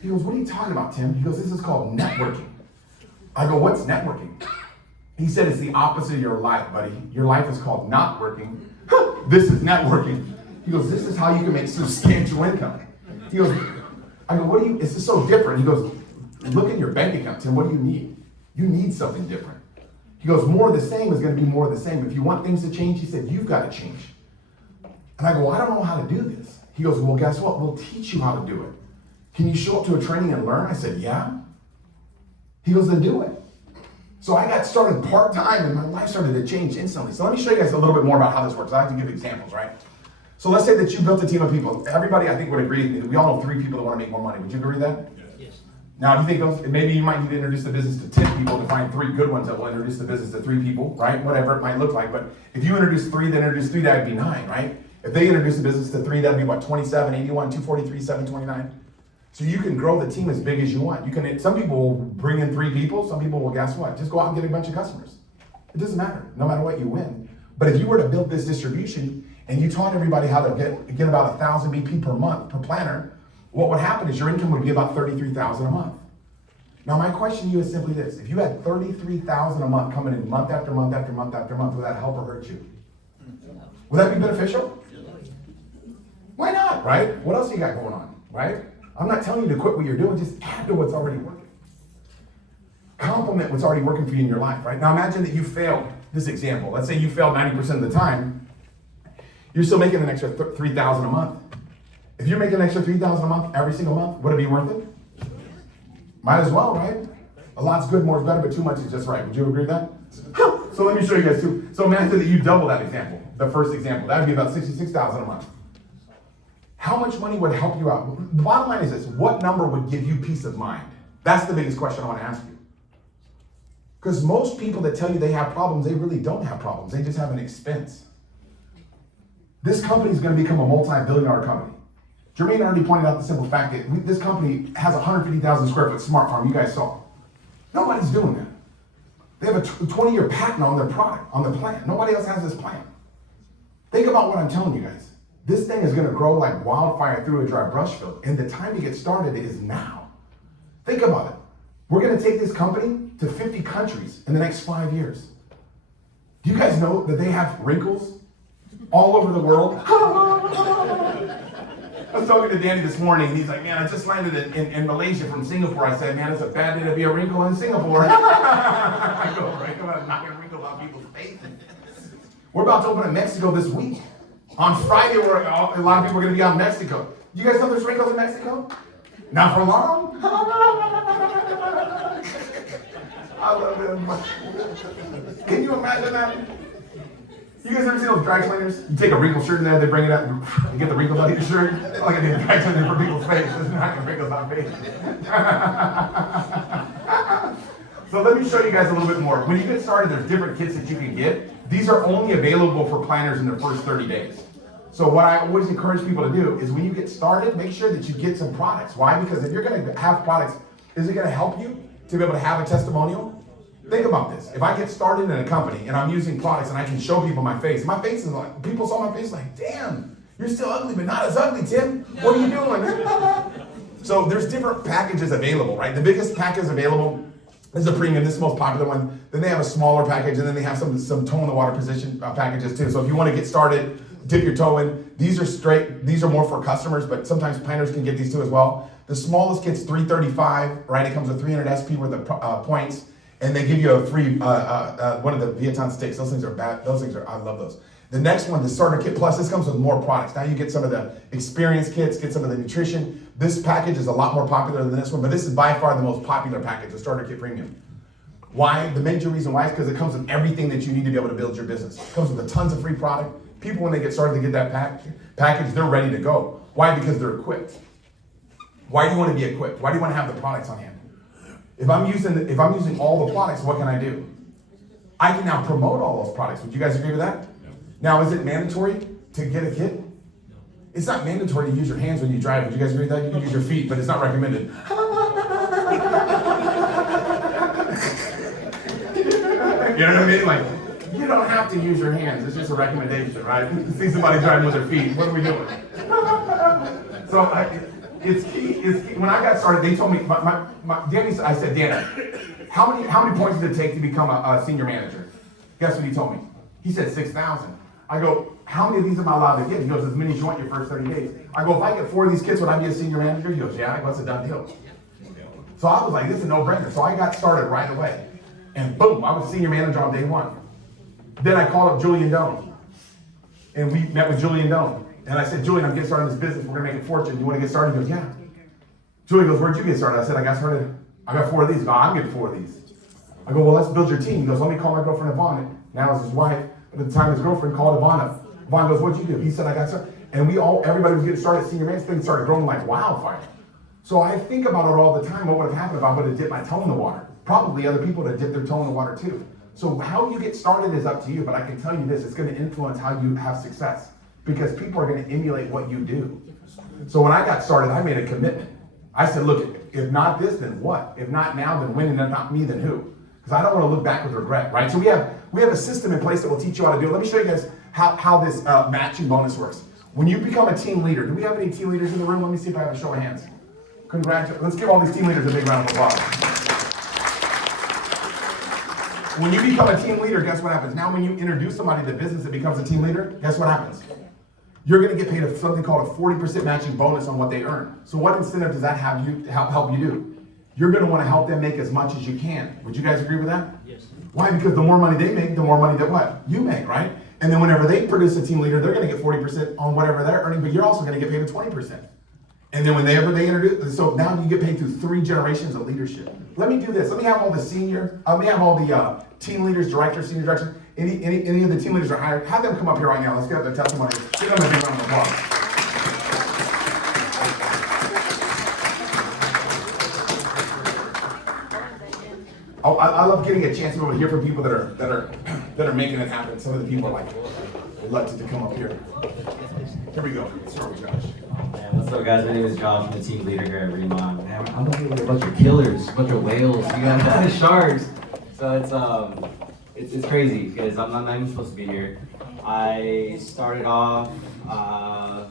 He goes, what are you talking about, Tim? He goes, this is called networking. I go, what's networking? He said, it's the opposite of your life, buddy. Your life is called not working. This is networking. He goes, this is how you can make substantial income. He goes, I go, this is so different. He goes, look at your bank account, Tim, what do you need? You need something different. He goes, more of the same is gonna be more of the same. If you want things to change, he said, you've got to change. And I go, I don't know how to do this. He goes, well, guess what? We'll teach you how to do it. Can you show up to a training and learn? I said, yeah. He goes, then do it. So I got started part-time and my life started to change instantly. So let me show you guys a little bit more about how this works. I like to give examples, right? So let's say that you built a team of people. Everybody, I think, would agree with me that we all know 3 people that want to make more money. Would you agree with that? Yes. Now, do you think maybe you might need to introduce the business to 10 people to find 3 good ones that will introduce the business to 3 people, right? Whatever it might look like. But if you introduce 3, then introduce 3, that would be 9, right? If they introduce the business to 3, that'd be what, 27, 81, 243, 729? So you can grow the team as big as you want. Some people will bring in 3 people, some people will, guess what? Just go out and get a bunch of customers. It doesn't matter, no matter what you win. But if you were to build this distribution and you taught everybody how to get about 1,000 BP per month per planner, what would happen is your income would be about $33,000 a month. Now my question to you is simply this: if you had $33,000 a month coming in month after month after month after month, would that help or hurt you? Would that be beneficial? Why not, right? What else you got going on, right? I'm not telling you to quit what you're doing, just add to what's already working. Complement what's already working for you in your life, right? Now imagine that you failed this example. Let's say you failed 90% of the time. You're still making an extra $3,000 a month. If you're making an extra $3,000 a month every single month, would it be worth it? Might as well, right? A lot's good, more is better, but too much is just right. Would you agree with that? So let me show you guys too. So imagine that you double that example, the first example. That would be about $66,000 a month. How much money would help you out? The bottom line is this: what number would give you peace of mind? That's the biggest question I want to ask you. Because most people that tell you they have problems, they really don't have problems. They just have an expense. This company is going to become a multi-billion-dollar company. Jermaine already pointed out the simple fact that this company has a 150,000 square foot smart farm. You guys saw. Nobody's doing that. They have a 20-year patent on their product, on the plant. Nobody else has this plant. Think about what I'm telling you guys. This thing is going to grow like wildfire through a dry brush field, and the time to get started is now. Think about it. We're going to take this company to 50 countries in the next 5 years. Do you guys know that they have wrinkles all over the world? I was talking to Danny this morning, and he's like, man, I just landed in Malaysia from Singapore. I said, man, it's a bad day to be a wrinkle in Singapore. I go, right? I'm knocking wrinkles off people's faces. We're about to open in Mexico this week. On Friday, a lot of people are going to be out in Mexico. You guys know there's wrinkles in Mexico? Not for long. I love them. Can you imagine that? You guys ever see those dry cleaners? You take a wrinkled shirt in there, they bring it out, and get the wrinkles out of your shirt. I like I need a dry cleaner for people's face. It's not going to wrinkles on face. So let me show you guys a little bit more. When you get started, there's different kits that you can get. These are only available for planners in their first 30 days. So what I always encourage people to do is when you get started, make sure that you get some products. Why? Because if you're going to have products, is it going to help you to be able to have a testimonial? Think about this. If I get started in a company and I'm using products and I can show people my face is like, people saw my face like, damn, you're still ugly, but not as ugly, Tim. What are you doing? So there's different packages available, right? The biggest package available is the premium. This is the most popular one. Then they have a smaller package, and then they have some toe in the water position packages too. So if you want to get started, dip your toe in. These are more for customers, but sometimes planners can get these too as well. The smallest kit's $335, right? It comes with 300 SP worth of points. And they give you a free, one of the Vietnam sticks. Those things are bad. I love those. The next one, the starter kit plus, this comes with more products. Now you get some of the experience kits, get some of the nutrition. This package is a lot more popular than this one, but this is by far the most popular package, the starter kit premium. Why? The major reason why is because it comes with everything that you need to be able to build your business. It comes with a tons of free product. People, when they get started to get that package, they're ready to go. Why? Because they're equipped. Why do you want to be equipped? Why do you want to have the products on hand? If I'm using all the products, what can I do? I can now promote all those products. Would you guys agree with that? No. Now, is it mandatory to get a kit? It's not mandatory to use your hands when you drive. Would you guys agree with that? You can use your feet, but it's not recommended. You know what I mean? Like, you don't have to use your hands. It's just a recommendation, right? You see somebody driving with their feet. What are we doing? So it's key. It's key. When I got started, they told me, Danny, I said, Danny, how many points did it take to become a senior manager? Guess what he told me? He said 6,000. I go, how many of these am I allowed to get? He goes, as many as you want your first 30 days. I go, if I get 4 of these kids, would I be a senior manager? He goes, yeah. I go, it's a done deal. So I was like, this is a no-brainer. So I got started right away. And boom, I was senior manager on day 1. Then I called up Julian Doan. And we met with Julian Doan. And I said, Julian, I'm getting started in this business. We're gonna make a fortune. You wanna get started? He goes, yeah. Julian goes, where'd you get started? I said, I got 4 of these. He goes, I'm getting 4 of these. I go, well, let's build your team. He goes, let me call my girlfriend Yvonne. Now it's his wife. But at the time, his girlfriend called Yvonne up. Yvonne goes, what'd you do? He said, I got started. And everybody was getting started at senior manager. Things started growing like wildfire. So I think about it all the time. What would have happened if I would have dipped my toe in the water? Probably other people would have dipped their toe in the water too. So how you get started is up to you, but I can tell you this, it's gonna influence how you have success because people are gonna emulate what you do. So when I got started, I made a commitment. I said, look, if not this, then what? If not now, then when? And if not me, then who? Because I don't wanna look back with regret, right? So we have a system in place that will teach you how to do it. Let me show you guys how this matching bonus works. When you become a team leader, do we have any team leaders in the room? Let me see if I have a show of hands. Congratulations. Let's give all these team leaders a big round of applause. When you become a team leader, guess what happens? Now when you introduce somebody to the business that becomes a team leader, guess what happens? You're gonna get paid something called a 40% matching bonus on what they earn. So what incentive does that have you help you do? You're gonna wanna help them make as much as you can. Would you guys agree with that? Yes. Why? Because the more money they make, the more money that what? You make, right? And then whenever they produce a team leader, they're gonna get 40% on whatever they're earning, but you're also gonna get paid a 20%. And then whenever they introduce, so now you get paid through 3 generations of leadership. Let me do this. Let me have all the team leaders, directors, senior directors, any of the team leaders are hired. Have them come up here right now. Let's get their testimony. Give them a big round of applause. Oh, I love getting a chance to be able to hear from people that are making it happen. Some of the people are like reluctant to come up here. Here we go. Let's start with Josh. What's up, guys? My name is Josh. I'm the team leader here at RIMAN. Man, I'm looking at a bunch of killers, a bunch of whales. You got sharks. So it's crazy because I'm not even supposed to be here. I started off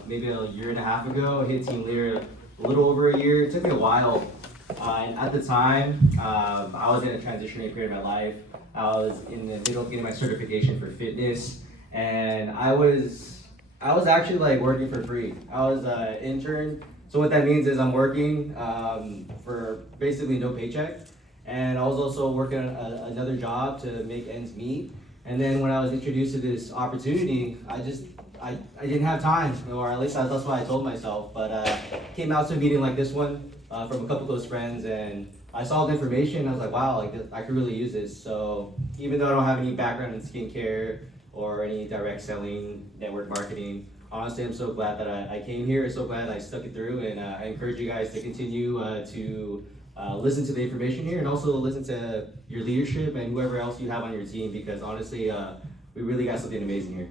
maybe a year and a half ago. I hit team leader a little over a year. It took me a while. And at the time, I was in a transitionary period of my life. I was in the middle of getting my certification for fitness, and I was actually like working for free. I was an intern. So what that means is I'm working for basically no paycheck. And I was also working another job to make ends meet. And then when I was introduced to this opportunity, I didn't have time, or at least that's what I told myself. But came out to a meeting like this one from a couple close friends, and I saw the information. I was like, wow, like I could really use this. So even though I don't have any background in skincare or any direct selling, network marketing, honestly, I'm so glad that I came here. So glad I stuck it through, and I encourage you guys to continue to listen to the information here, and also listen to your leadership and whoever else you have on your team, because honestly, we really got something amazing here.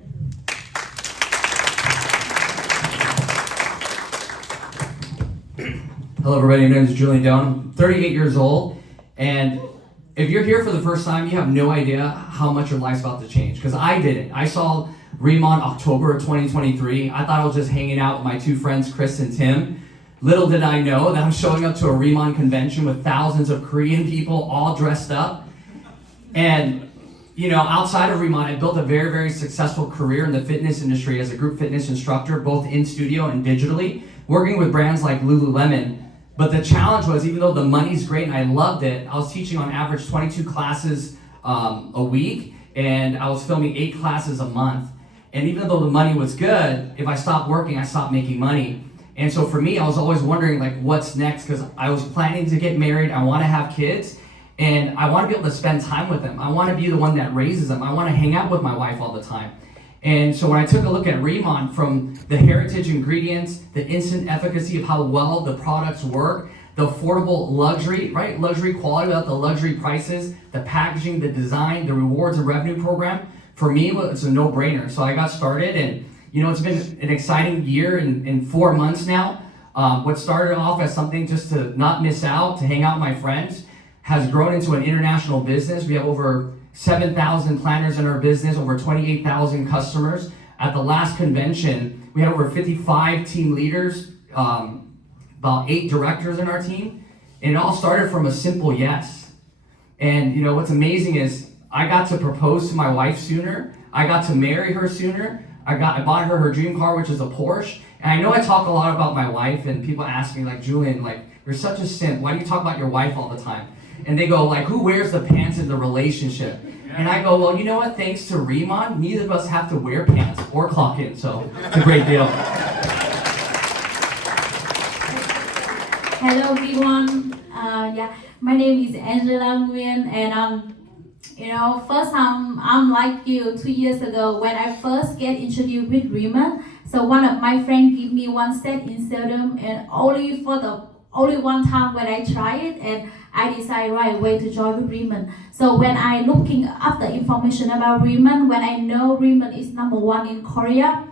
Hello everybody, my name is Julian Doan. I'm 38 years old, and if you're here for the first time, you have no idea how much your life's about to change, because I didn't. I saw RIMAN October of 2023. I thought I was just hanging out with my 2 friends, Chris and Tim. Little did I know that I'm showing up to a RIMAN convention with thousands of Korean people all dressed up. And, you know, outside of RIMAN, I built a very, very successful career in the fitness industry as a group fitness instructor, both in studio and digitally, working with brands like Lululemon. But the challenge was, even though the money's great and I loved it, I was teaching on average 22 classes a week, and I was filming 8 classes a month. And even though the money was good, if I stopped working, I stopped making money. And so for me, I was always wondering, like, what's next? Because I was planning to get married, I want to have kids, and I want to be able to spend time with them. I want to be the one that raises them. I want to hang out with my wife all the time. And so when I took a look at RIMAN, from the heritage ingredients, the instant efficacy of how well the products work, the affordable luxury, right? Luxury quality without the luxury prices, the packaging, the design, the rewards and revenue program, for me, it's a no-brainer. So I got started, and It's been an exciting year in 4 months now. What started off as something just to not miss out, to hang out with my friends, has grown into an international business. We have over 7,000 planners in our business, over 28,000 customers. At the last convention, we had over 55 team leaders, about 8 directors in our team, and it all started from a simple yes. And what's amazing is I got to propose to my wife sooner. I got to marry her sooner. I bought her dream car, which is a Porsche. And I know I talk a lot about my wife, and people ask me, like, Julian, like, you're such a simp. Why do you talk about your wife all the time? And they go, like, who wears the pants in the relationship? And I go, well, you know what? Thanks to RIMAN, neither of us have to wear pants or clock in, so it's a great deal. Hello everyone. My name is Angela Nguyen, and first I'm like you 2 years ago when I first get introduced with RIMAN. So one of my friends gave me one set in serum, and only one time when I try it, and I decided right away to join with RIMAN. So when I looking up the information about RIMAN, when I know RIMAN is #1 in Korea,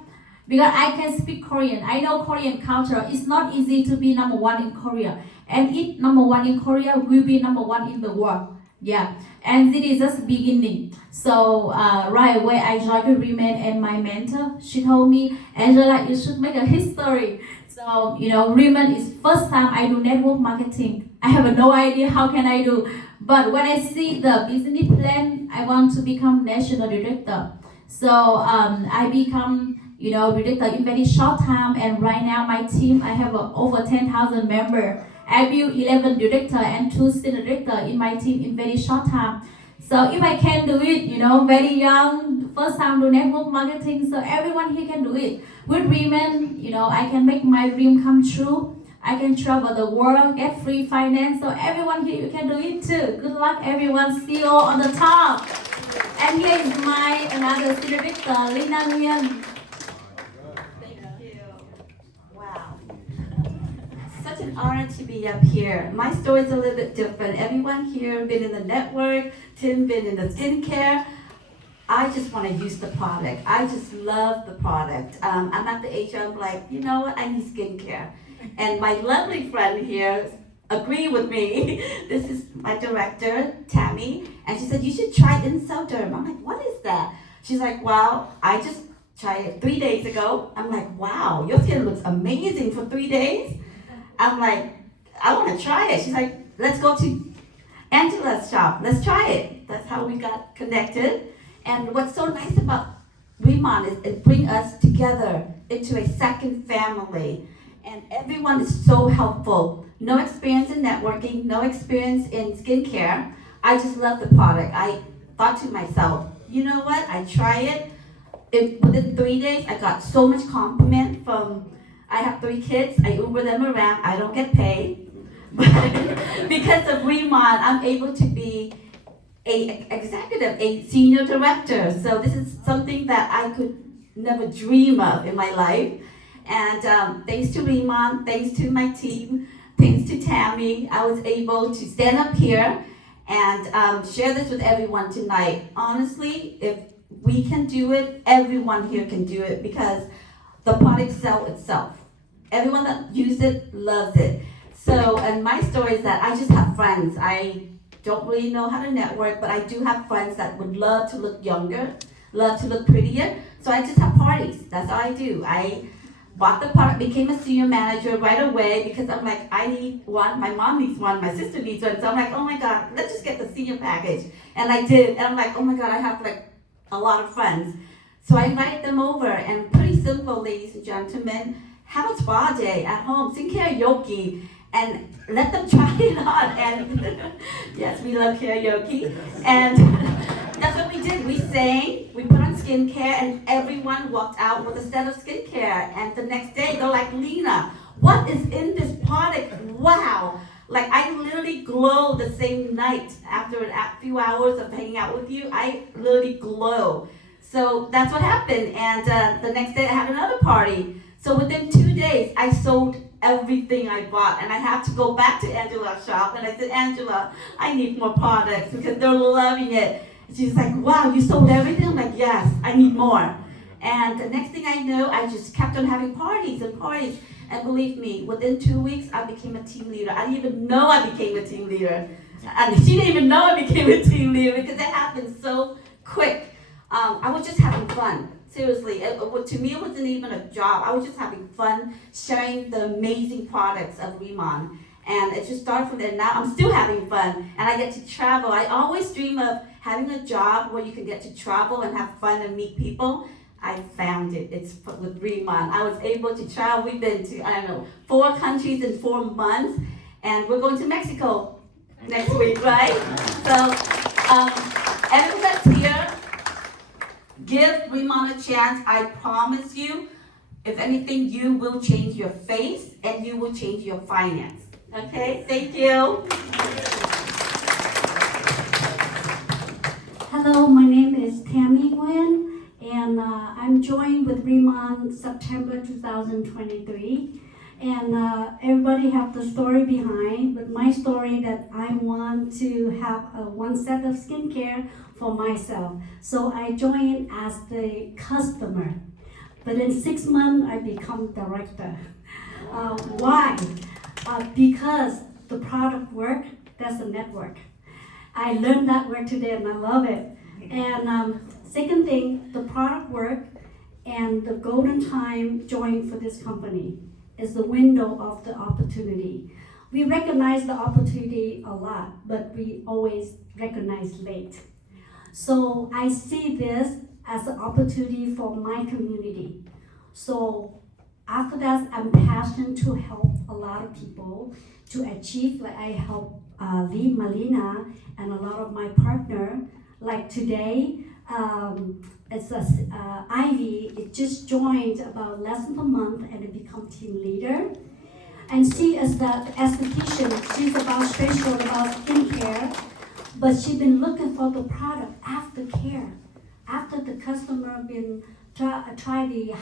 because I can speak Korean, I know Korean culture. It's not easy to be #1 in Korea, and if #1 in Korea will be #1 in the world. Yeah, and this is just beginning. So right away I joined with RIMAN, and my mentor, she told me, Angela, you should make a history. So RIMAN is first time I do network marketing. I have no idea how can I do, but when I see the business plan, I want to become national director. So I become director in very short time, and right now my team, I have over 10,000 members. I built 11 director and 2 senior director in my team in very short time. So if I can do it, very young, first time do network marketing, so everyone here can do it. With RIMAN, I can make my dream come true. I can travel the world, get free finance, so everyone here, you can do it too. Good luck everyone, CEO on the top. And here is my another senior director, Lina Nguyen. Such an honor to be up here. My story is a little bit different. Everyone here been in the network, Tim been in the skincare. I just want to use the product. I just love the product. I'm at the age I'm like, you know what, I need skincare. And my lovely friend here agreed with me. This is my director, Tammy, and she said, you should try Inselderm. I'm like, what is that? She's like, well, I just tried it 3 days ago. I'm like, wow, your skin looks amazing for 3 days. I'm like, I want to try it. She's like, let's go to Angela's shop. Let's try it. That's how we got connected. And what's so nice about RIMAN is it brings us together into a second family. And everyone is so helpful. No experience in networking, no experience in skincare. I just love the product. I thought to myself, you know what? I try it. Within 3 days, I got so much compliment from, I have 3 kids. I Uber them around. I don't get paid. But because of RIMAN, I'm able to be an executive, a senior director. So this is something that I could never dream of in my life. And thanks to RIMAN, thanks to my team, thanks to Tammy, I was able to stand up here and share this with everyone tonight. Honestly, if we can do it, everyone here can do it because the product sells itself. Everyone that uses it loves it. So, and my story is that I just have friends. I don't really know how to network, but I do have friends that would love to look younger, love to look prettier. So I just have parties. That's all I do. I bought the product, became a senior manager right away because I'm like, I need one, my mom needs one, my sister needs one. So I'm like, oh my God, let's just get the senior package. And I did. And I'm like, oh my God, I have like a lot of friends. So I invited them over, and pretty simple, ladies and gentlemen, have a spa day at home, skincare karaoke, and let them try it on. And yes, we love karaoke. And that's what we did. We sang, we put on skincare, and everyone walked out with a set of skincare. And the next day, they're like, Lena, what is in this product? Wow. Like, I literally glow the same night after a few hours of hanging out with you. I literally glow. So that's what happened. And the next day, I had another party. So within 2 days, I sold everything I bought, and I had to go back to Angela's shop, and I said, Angela, I need more products because they're loving it. She's like, wow, you sold everything? I'm like, yes, I need more. And the next thing I know, I just kept on having parties and parties. And believe me, within 2 weeks, I became a team leader. I didn't even know I became a team leader. And she didn't even know I became a team leader because it happened so quick. I was just having fun. Seriously, to me, it wasn't even a job. I was just having fun sharing the amazing products of RIMAN. And it just started from there. Now I'm still having fun, and I get to travel. I always dream of having a job where you can get to travel and have fun and meet people. I found it. It's with RIMAN. I was able to travel. We've been to, 4 countries in 4 months, and we're going to Mexico next week, right? So, everyone that's here, give RIMAN a chance. I promise you, if anything, you will change your face and you will change your finance. Okay, thank you. Hello, my name is Tammy Nguyen, and I'm joined with RIMAN September 2023. And everybody have the story behind, but my story that I want to have one set of skincare for myself. So I joined as the customer, but in 6 months I become director. Why? Because the product work, that's a network. I learned that word today and I love it. And second thing, the product work and the golden time join for this company is the window of the opportunity. We recognize the opportunity a lot, but we always recognize late. So I see this as an opportunity for my community. So after that, I'm passionate to help a lot of people to achieve, like I help Lee, Malina, and a lot of my partner. Like today, it's Ivy, it just joined about less than a month and it become team leader. And she is the esthetician, she's about facial, about skincare, but she's been looking for the product after care. After the customer been try the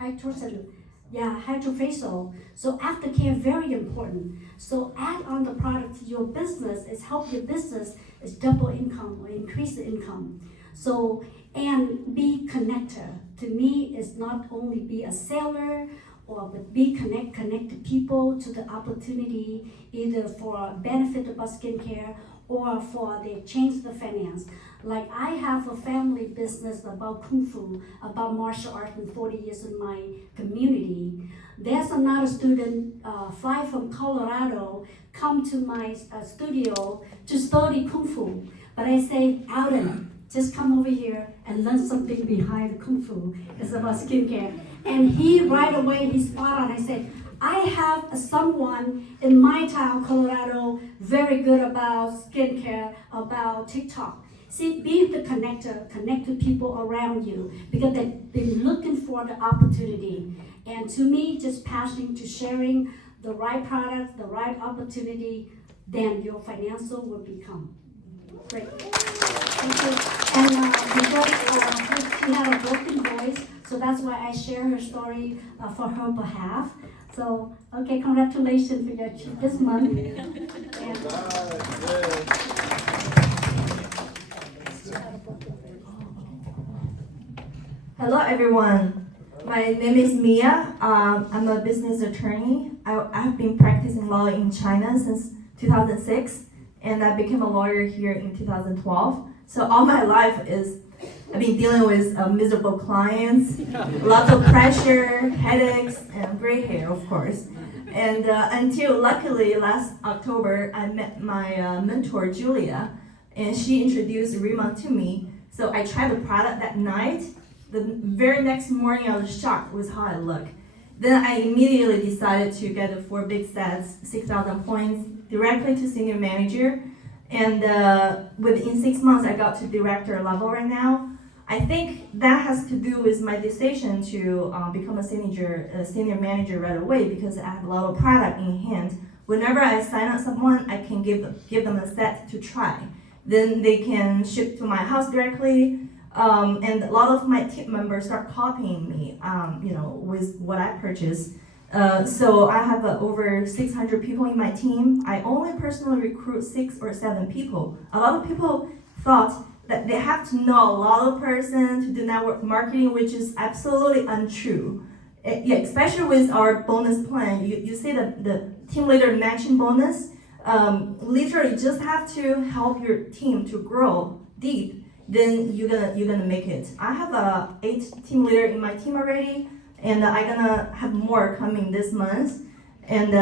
hydrofacial. So aftercare very important. So add on the product to your business is help your business is double income or increase the income. So and be connector. To me, is not only be a seller or but be connect to people to the opportunity either for benefit about skincare or for they change the finance. Like I have a family business about Kung Fu, about martial arts in 40 years in my community. There's another student fly from Colorado, come to my studio to study Kung Fu. But I say, Alden, just come over here and learn something behind Kung Fu. It's about skincare. And he right away, he spot on. I said, I have someone in my town, Colorado, very good about skincare, about TikTok. See, be the connector, connect to people around you because they've been looking for the opportunity. And to me, just passionate to sharing the right product, the right opportunity, then your financial will become great. Thank you. And because she had a broken voice, so that's why I share her story for her behalf. So, okay, congratulations for your this month. Hello everyone, my name is Mia. I'm a business attorney. I've been practicing law in China since 2006 and I became a lawyer here in 2012. So all my life I've been dealing with miserable clients, lots of pressure, headaches, and gray hair, of course. And until luckily last October, I met my mentor, Julia, and she introduced RIMAN to me. So I tried the product that night. The very next morning, I was shocked with how I look. Then I immediately decided to get the 4 big sets, 6,000 points, directly to senior manager. And within 6 months, I got to director level right now. I think that has to do with my decision to become a senior manager right away because I have a lot of product in hand. Whenever I sign up someone, I can give them a set to try. Then they can ship to my house directly. And a lot of my team members start copying me, with what I purchase. So I have over 600 people in my team. I only personally recruit 6 or 7 people. A lot of people thought that they have to know a lot of person to do network marketing, which is absolutely untrue. Yeah, especially with our bonus plan, you see the team leader matching bonus. Literally just have to help your team to grow deep, then you're gonna make it. I have 8 team leader in my team already, and I'm gonna have more coming this month. And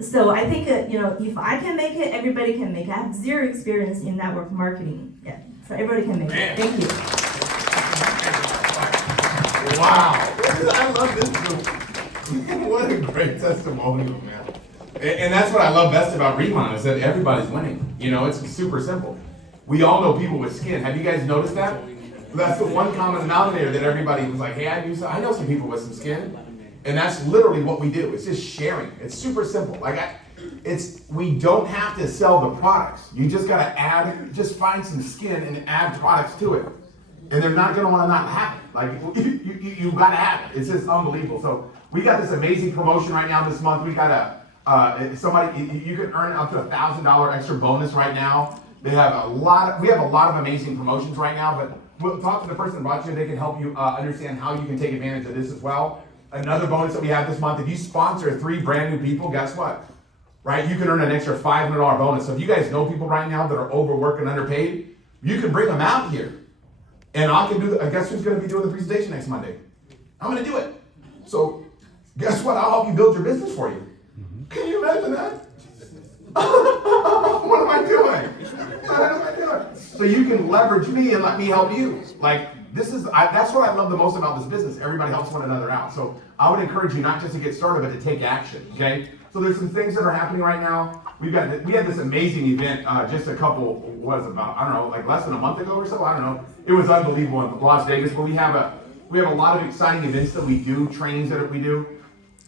so I think if I can make it, everybody can make it. I have 0 experience in network marketing. Yeah, so everybody can make it. Thank you. Wow, I love this. What a great testimonial, man. And that's what I love best about RIMAN is that everybody's winning. It's super simple. We all know people with skin. Have you guys noticed that? That's the one common denominator that everybody was like, hey, I know some people with some skin. And that's literally what we do. It's just sharing. It's super simple. We don't have to sell the products. You just gotta just find some skin and add products to it. And they're not gonna wanna not have it. You gotta have it. It's just unbelievable. So we got this amazing promotion right now this month. We got you can earn up to $1,000 extra bonus right now. We have a lot of amazing promotions right now, but we'll talk to the person that brought you. They can help you understand how you can take advantage of this as well. Another bonus that we have this month, if you sponsor 3 brand new people, guess what? Right, you can earn an extra $500 bonus. So if you guys know people right now that are overworked and underpaid, you can bring them out here. And I can guess who's gonna be doing the presentation next Monday? I'm gonna do it. So guess what? I'll help you build your business for you. Can you imagine that? What am I doing? So you can leverage me and let me help you. That's what I love the most about this business. Everybody helps one another out. So I would encourage you not just to get started, but to take action, okay? So there's some things that are happening right now. We had this amazing event just a couple, less than a month ago or so, I don't know. It was unbelievable in Las Vegas, but we have a lot of exciting events that we do, trainings that we do.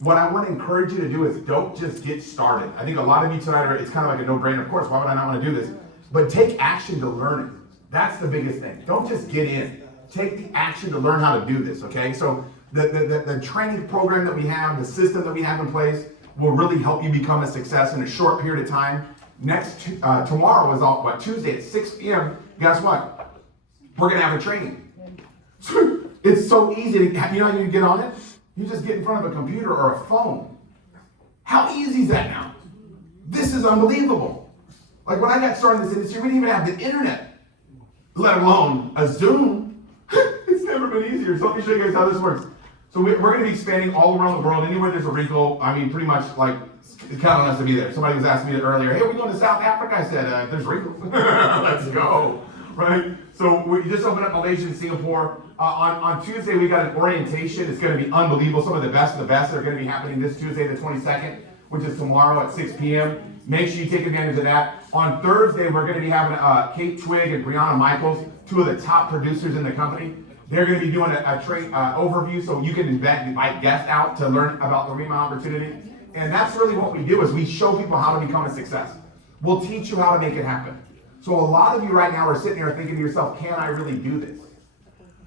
What I want to encourage you to do is don't just get started. I think a lot of you tonight it's kind of like a no-brainer. Of course, why would I not want to do this? But take action to learn it. That's the biggest thing. Don't just get in. Take the action to learn how to do this, okay? So the training program that we have, the system that we have in place will really help you become a success in a short period of time. Tomorrow is Tuesday at 6 p.m. Guess what? We're going to have a training. It's so easy. You know how you get on it? You just get in front of a computer or a phone. How easy is that now? This is unbelievable. Like when I got started in this industry, we didn't even have the internet, let alone a Zoom. It's never been easier. So let me show you guys how this works. So we're going to be expanding all around the world. Anywhere there's a wrinkle, pretty much count on us to be there. Somebody was asking me earlier, hey, are we going to South Africa? I said, if there's wrinkles, let's go, right? So we just opened up Malaysia and Singapore. On Tuesday, we got an orientation. It's going to be unbelievable. Some of the best are going to be happening this Tuesday, the 22nd, which is tomorrow at 6 p.m. Make sure you take advantage of that. On Thursday, we're going to be having Kate Twigg and Brianna Michaels, 2 of the top producers in the company. They're going to be doing a training overview so you can invite guests out to learn about the RIMAN opportunity. And that's really what we do is we show people how to become a success. We'll teach you how to make it happen. So a lot of you right now are sitting here thinking to yourself, can I really do this?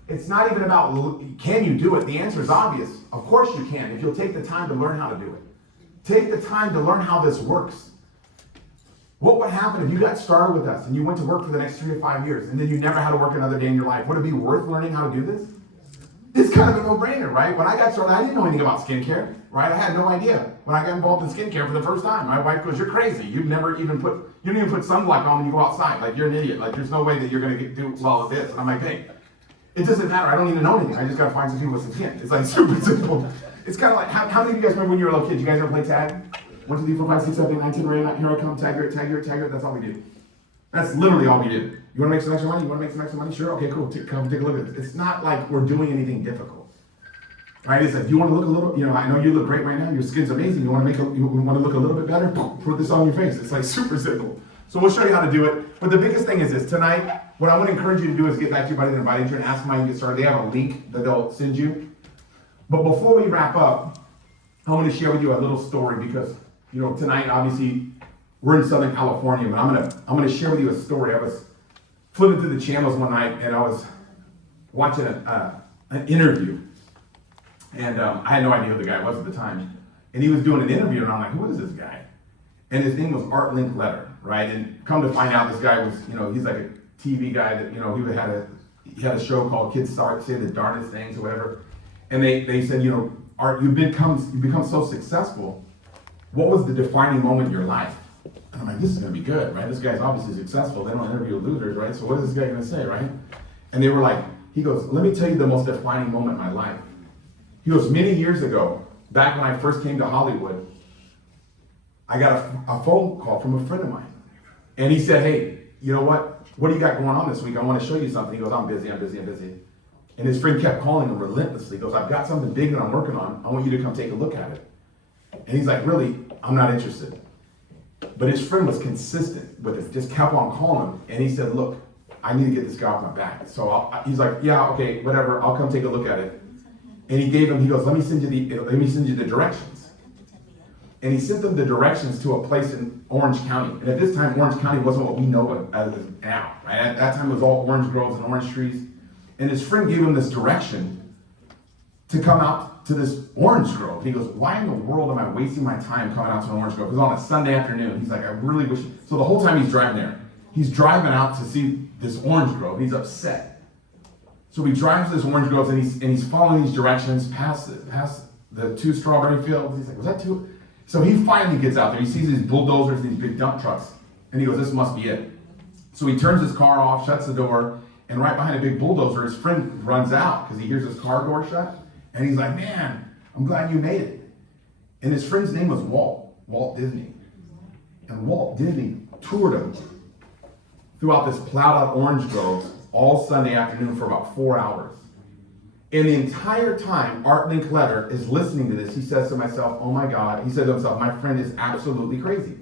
It's not even about, can you do it? The answer is obvious. Of course you can, if you'll take the time to learn how to do it. Take the time to learn how this works. What would happen if you got started with us and you went to work for the next 3 to 5 years and then you never had to work another day in your life? Would it be worth learning how to do this? It's kind of a no-brainer, right? When I got started, I didn't know anything about skincare, right? I had no idea when I got involved in skincare for the first time. My wife goes, you're crazy. You don't even put sunblock on when you go outside. Like, you're an idiot. Like, there's no way that you're going to do well with this. And I'm like, hey, it doesn't matter. I don't even know anything. I just got to find some people with some skin. It's like super simple. It's kind of like, how many of you guys remember when you were a little kid? You guys ever play tag? 1, 2, 3, 4, 5, 6, 7, 8, 9, 10, right? Here I come, tag here, tag here, tag here. That's all we did. That's literally all we did. You want to make some extra money? You want to make some extra money? Sure. Okay, cool. Come take a look at this. It's not like we're doing anything difficult. Right? It's like, you want to look a little, I know you look great right now. Your skin's amazing. You want to look a little bit better? Put this on your face. It's like super simple. So we'll show you how to do it. But the biggest thing is this. Tonight, what I want to encourage you to do is get back to your buddy that invited you and ask them how you get started. They have a link that they'll send you. But before we wrap up, I want to share with you a little story because, tonight, obviously, we're in Southern California, but I'm gonna share with you a story. I was flipping through the channels one night and I was watching an interview. And I had no idea who the guy was at the time. And he was doing an interview and I'm like, who is this guy? And his name was Art Linkletter, right? And come to find out, this guy was, he's like TV guy that, you know, he had a show called Kids Start Say the Darndest Things or whatever. And they said, you know, Art, you become so successful. What was the defining moment in your life? And I'm like, this is gonna be good, right? This guy's obviously successful. They don't interview losers, right? So what is this guy gonna say, right? And they were like, he goes, let me tell you the most defining moment in my life. He goes, many years ago, back when I first came to Hollywood, I got a phone call from a friend of mine. And he said, hey, you know what? What do you got going on this week? I want to show you something. He goes, I'm busy. And his friend kept calling him relentlessly. He goes, I've got something big that I'm working on. I want you to come take a look at it. And he's like, really? I'm not interested. But his friend was consistent with it, just kept on calling him. And he said, look, I need to get this guy off my back. So he's like, yeah, okay, whatever. I'll come take a look at it. And he goes, let me send you the directions. And he sent them the directions to a place in Orange County. And at this time, Orange County wasn't what we know as now. Right? At that time, it was all orange groves and orange trees. And his friend gave him this direction to come out to this orange grove. He goes, why in the world am I wasting my time coming out to an orange grove? Because on a Sunday afternoon, he's like, I really wish. So the whole time he's driving there, he's driving out to see this orange grove. He's upset. So he drives to this orange grove and he's following these directions past the 2 strawberry fields. He's like, was that 2? So he finally gets out there. He sees these bulldozers, these big dump trucks. And he goes, this must be it. So he turns his car off, shuts the door. And right behind a big bulldozer, his friend runs out because he hears his car door shut. And he's like, man, I'm glad you made it. And his friend's name was Walt Disney. And Walt Disney toured him throughout this plowed out orange grove all Sunday afternoon for about 4 hours. And the entire time Art Linkletter is listening to this, he says to himself, oh my God, he said to himself, my friend is absolutely crazy.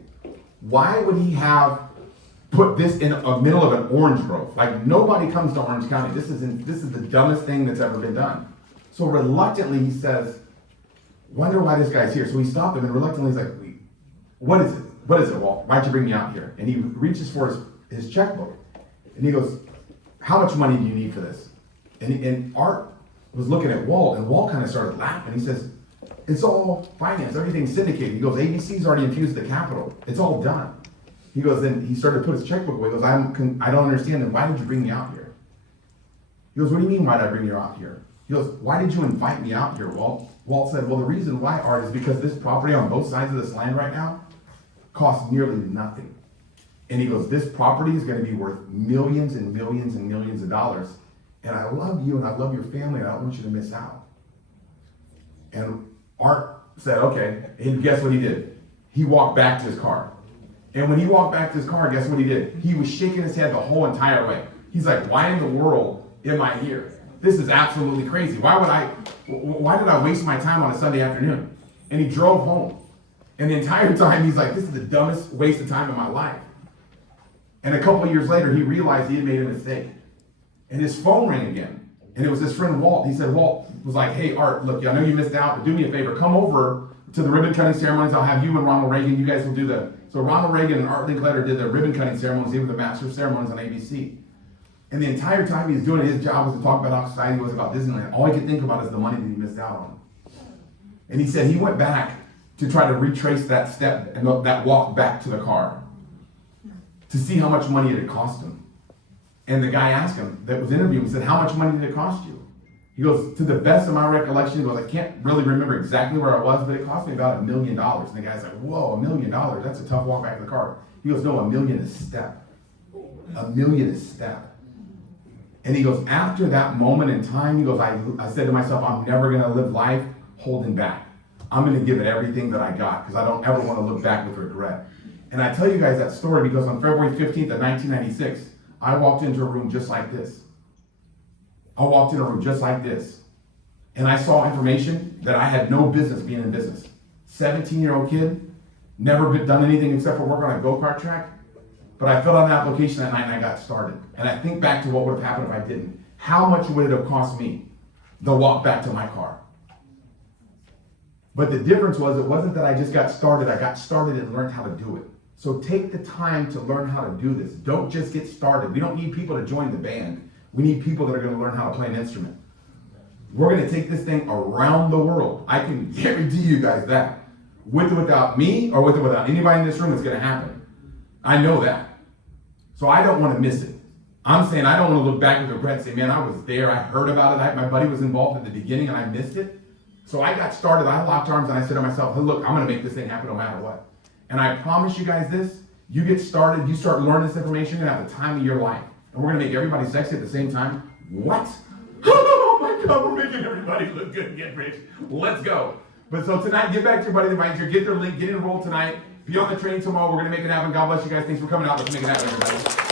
Why would he have put this in the middle of an orange grove? Like, nobody comes to Orange County. This is the dumbest thing that's ever been done. So reluctantly he says, wonder why this guy's here. So he stopped him and reluctantly he's like, what is it? What is it, Walt? Why'd you bring me out here? And he reaches for his checkbook and he goes, how much money do you need for this? And Art was looking at Walt, and Walt kind of started laughing. He says, it's all finance, everything's syndicated. He goes, ABC's already infused the capital. It's all done. He goes, then he started to put his checkbook away. He goes, I don't understand, then why did you bring me out here? He goes, what do you mean, why did I bring you out here? He goes, why did you invite me out here, Walt? Walt said, well, the reason why, Art, is because this property on both sides of this land right now costs nearly nothing. And he goes, this property is going to be worth millions and millions and millions of dollars. And I love you and I love your family and I don't want you to miss out. And Art said, okay. And guess what he did? He walked back to his car. And when he walked back to his car, guess what he did? He was shaking his head the whole entire way. He's like, why in the world am I here? This is absolutely crazy. Why did I waste my time on a Sunday afternoon? And he drove home. And the entire time he's like, this is the dumbest waste of time in my life. And a couple of years later, he realized he had made a mistake. And his phone rang again. And it was his friend Walt. He said, Walt was like, hey, Art, look, I know you missed out, but do me a favor. Come over to the ribbon cutting ceremonies. I'll have you and Ronald Reagan. You guys will do so Ronald Reagan and Art Linkletter did the ribbon cutting ceremonies. They were the master of ceremonies on ABC. And the entire time he was doing it, his job was to talk about how exciting he was about Disneyland. All he could think about is the money that he missed out on. And he said he went back to try to retrace that step and that walk back to the car to see how much money it had cost him. And the guy asked him that was interviewing, he said, how much money did it cost you? He goes, to the best of my recollection, he goes, I can't really remember exactly where I was, but it cost me about $1 million. And the guy's like, whoa, $1 million? That's a tough walk back to the car. He goes, no, $1 million is step. $1 million is step. And he goes, after that moment in time, he goes, I said to myself, I'm never going to live life holding back. I'm going to give it everything that I got because I don't ever want to look back with regret. And I tell you guys that story because on February 15th of 1996, I walked into a room just like this. I walked in a room just like this. And I saw information that I had no business being in business. 17-year-old kid, never done anything except for work on a go-kart track. But I filled out an application that night and I got started. And I think back to what would have happened if I didn't. How much would it have cost me the walk back to my car? But the difference was, it wasn't that I just got started. I got started and learned how to do it. So take the time to learn how to do this. Don't just get started. We don't need people to join the band. We need people that are going to learn how to play an instrument. We're going to take this thing around the world. I can guarantee you guys that. With or without me, or with or without anybody in this room, it's going to happen. I know that. So I don't want to miss it. I'm saying I don't want to look back with regret and say, man, I was there, I heard about it, my buddy was involved at the beginning and I missed it. So I got started, I locked arms and I said to myself, hey, look, I'm gonna make this thing happen no matter what. And I promise you guys this, you get started, you start learning this information, you're gonna have the time of your life. And we're gonna make everybody sexy at the same time. What? Oh my God, we're making everybody look good and get rich. Let's go. But so tonight, get back to your buddy that invited you, get their link, get enrolled tonight, be on the train tomorrow, we're gonna make it happen. God bless you guys, thanks for coming out, let's make it happen, everybody.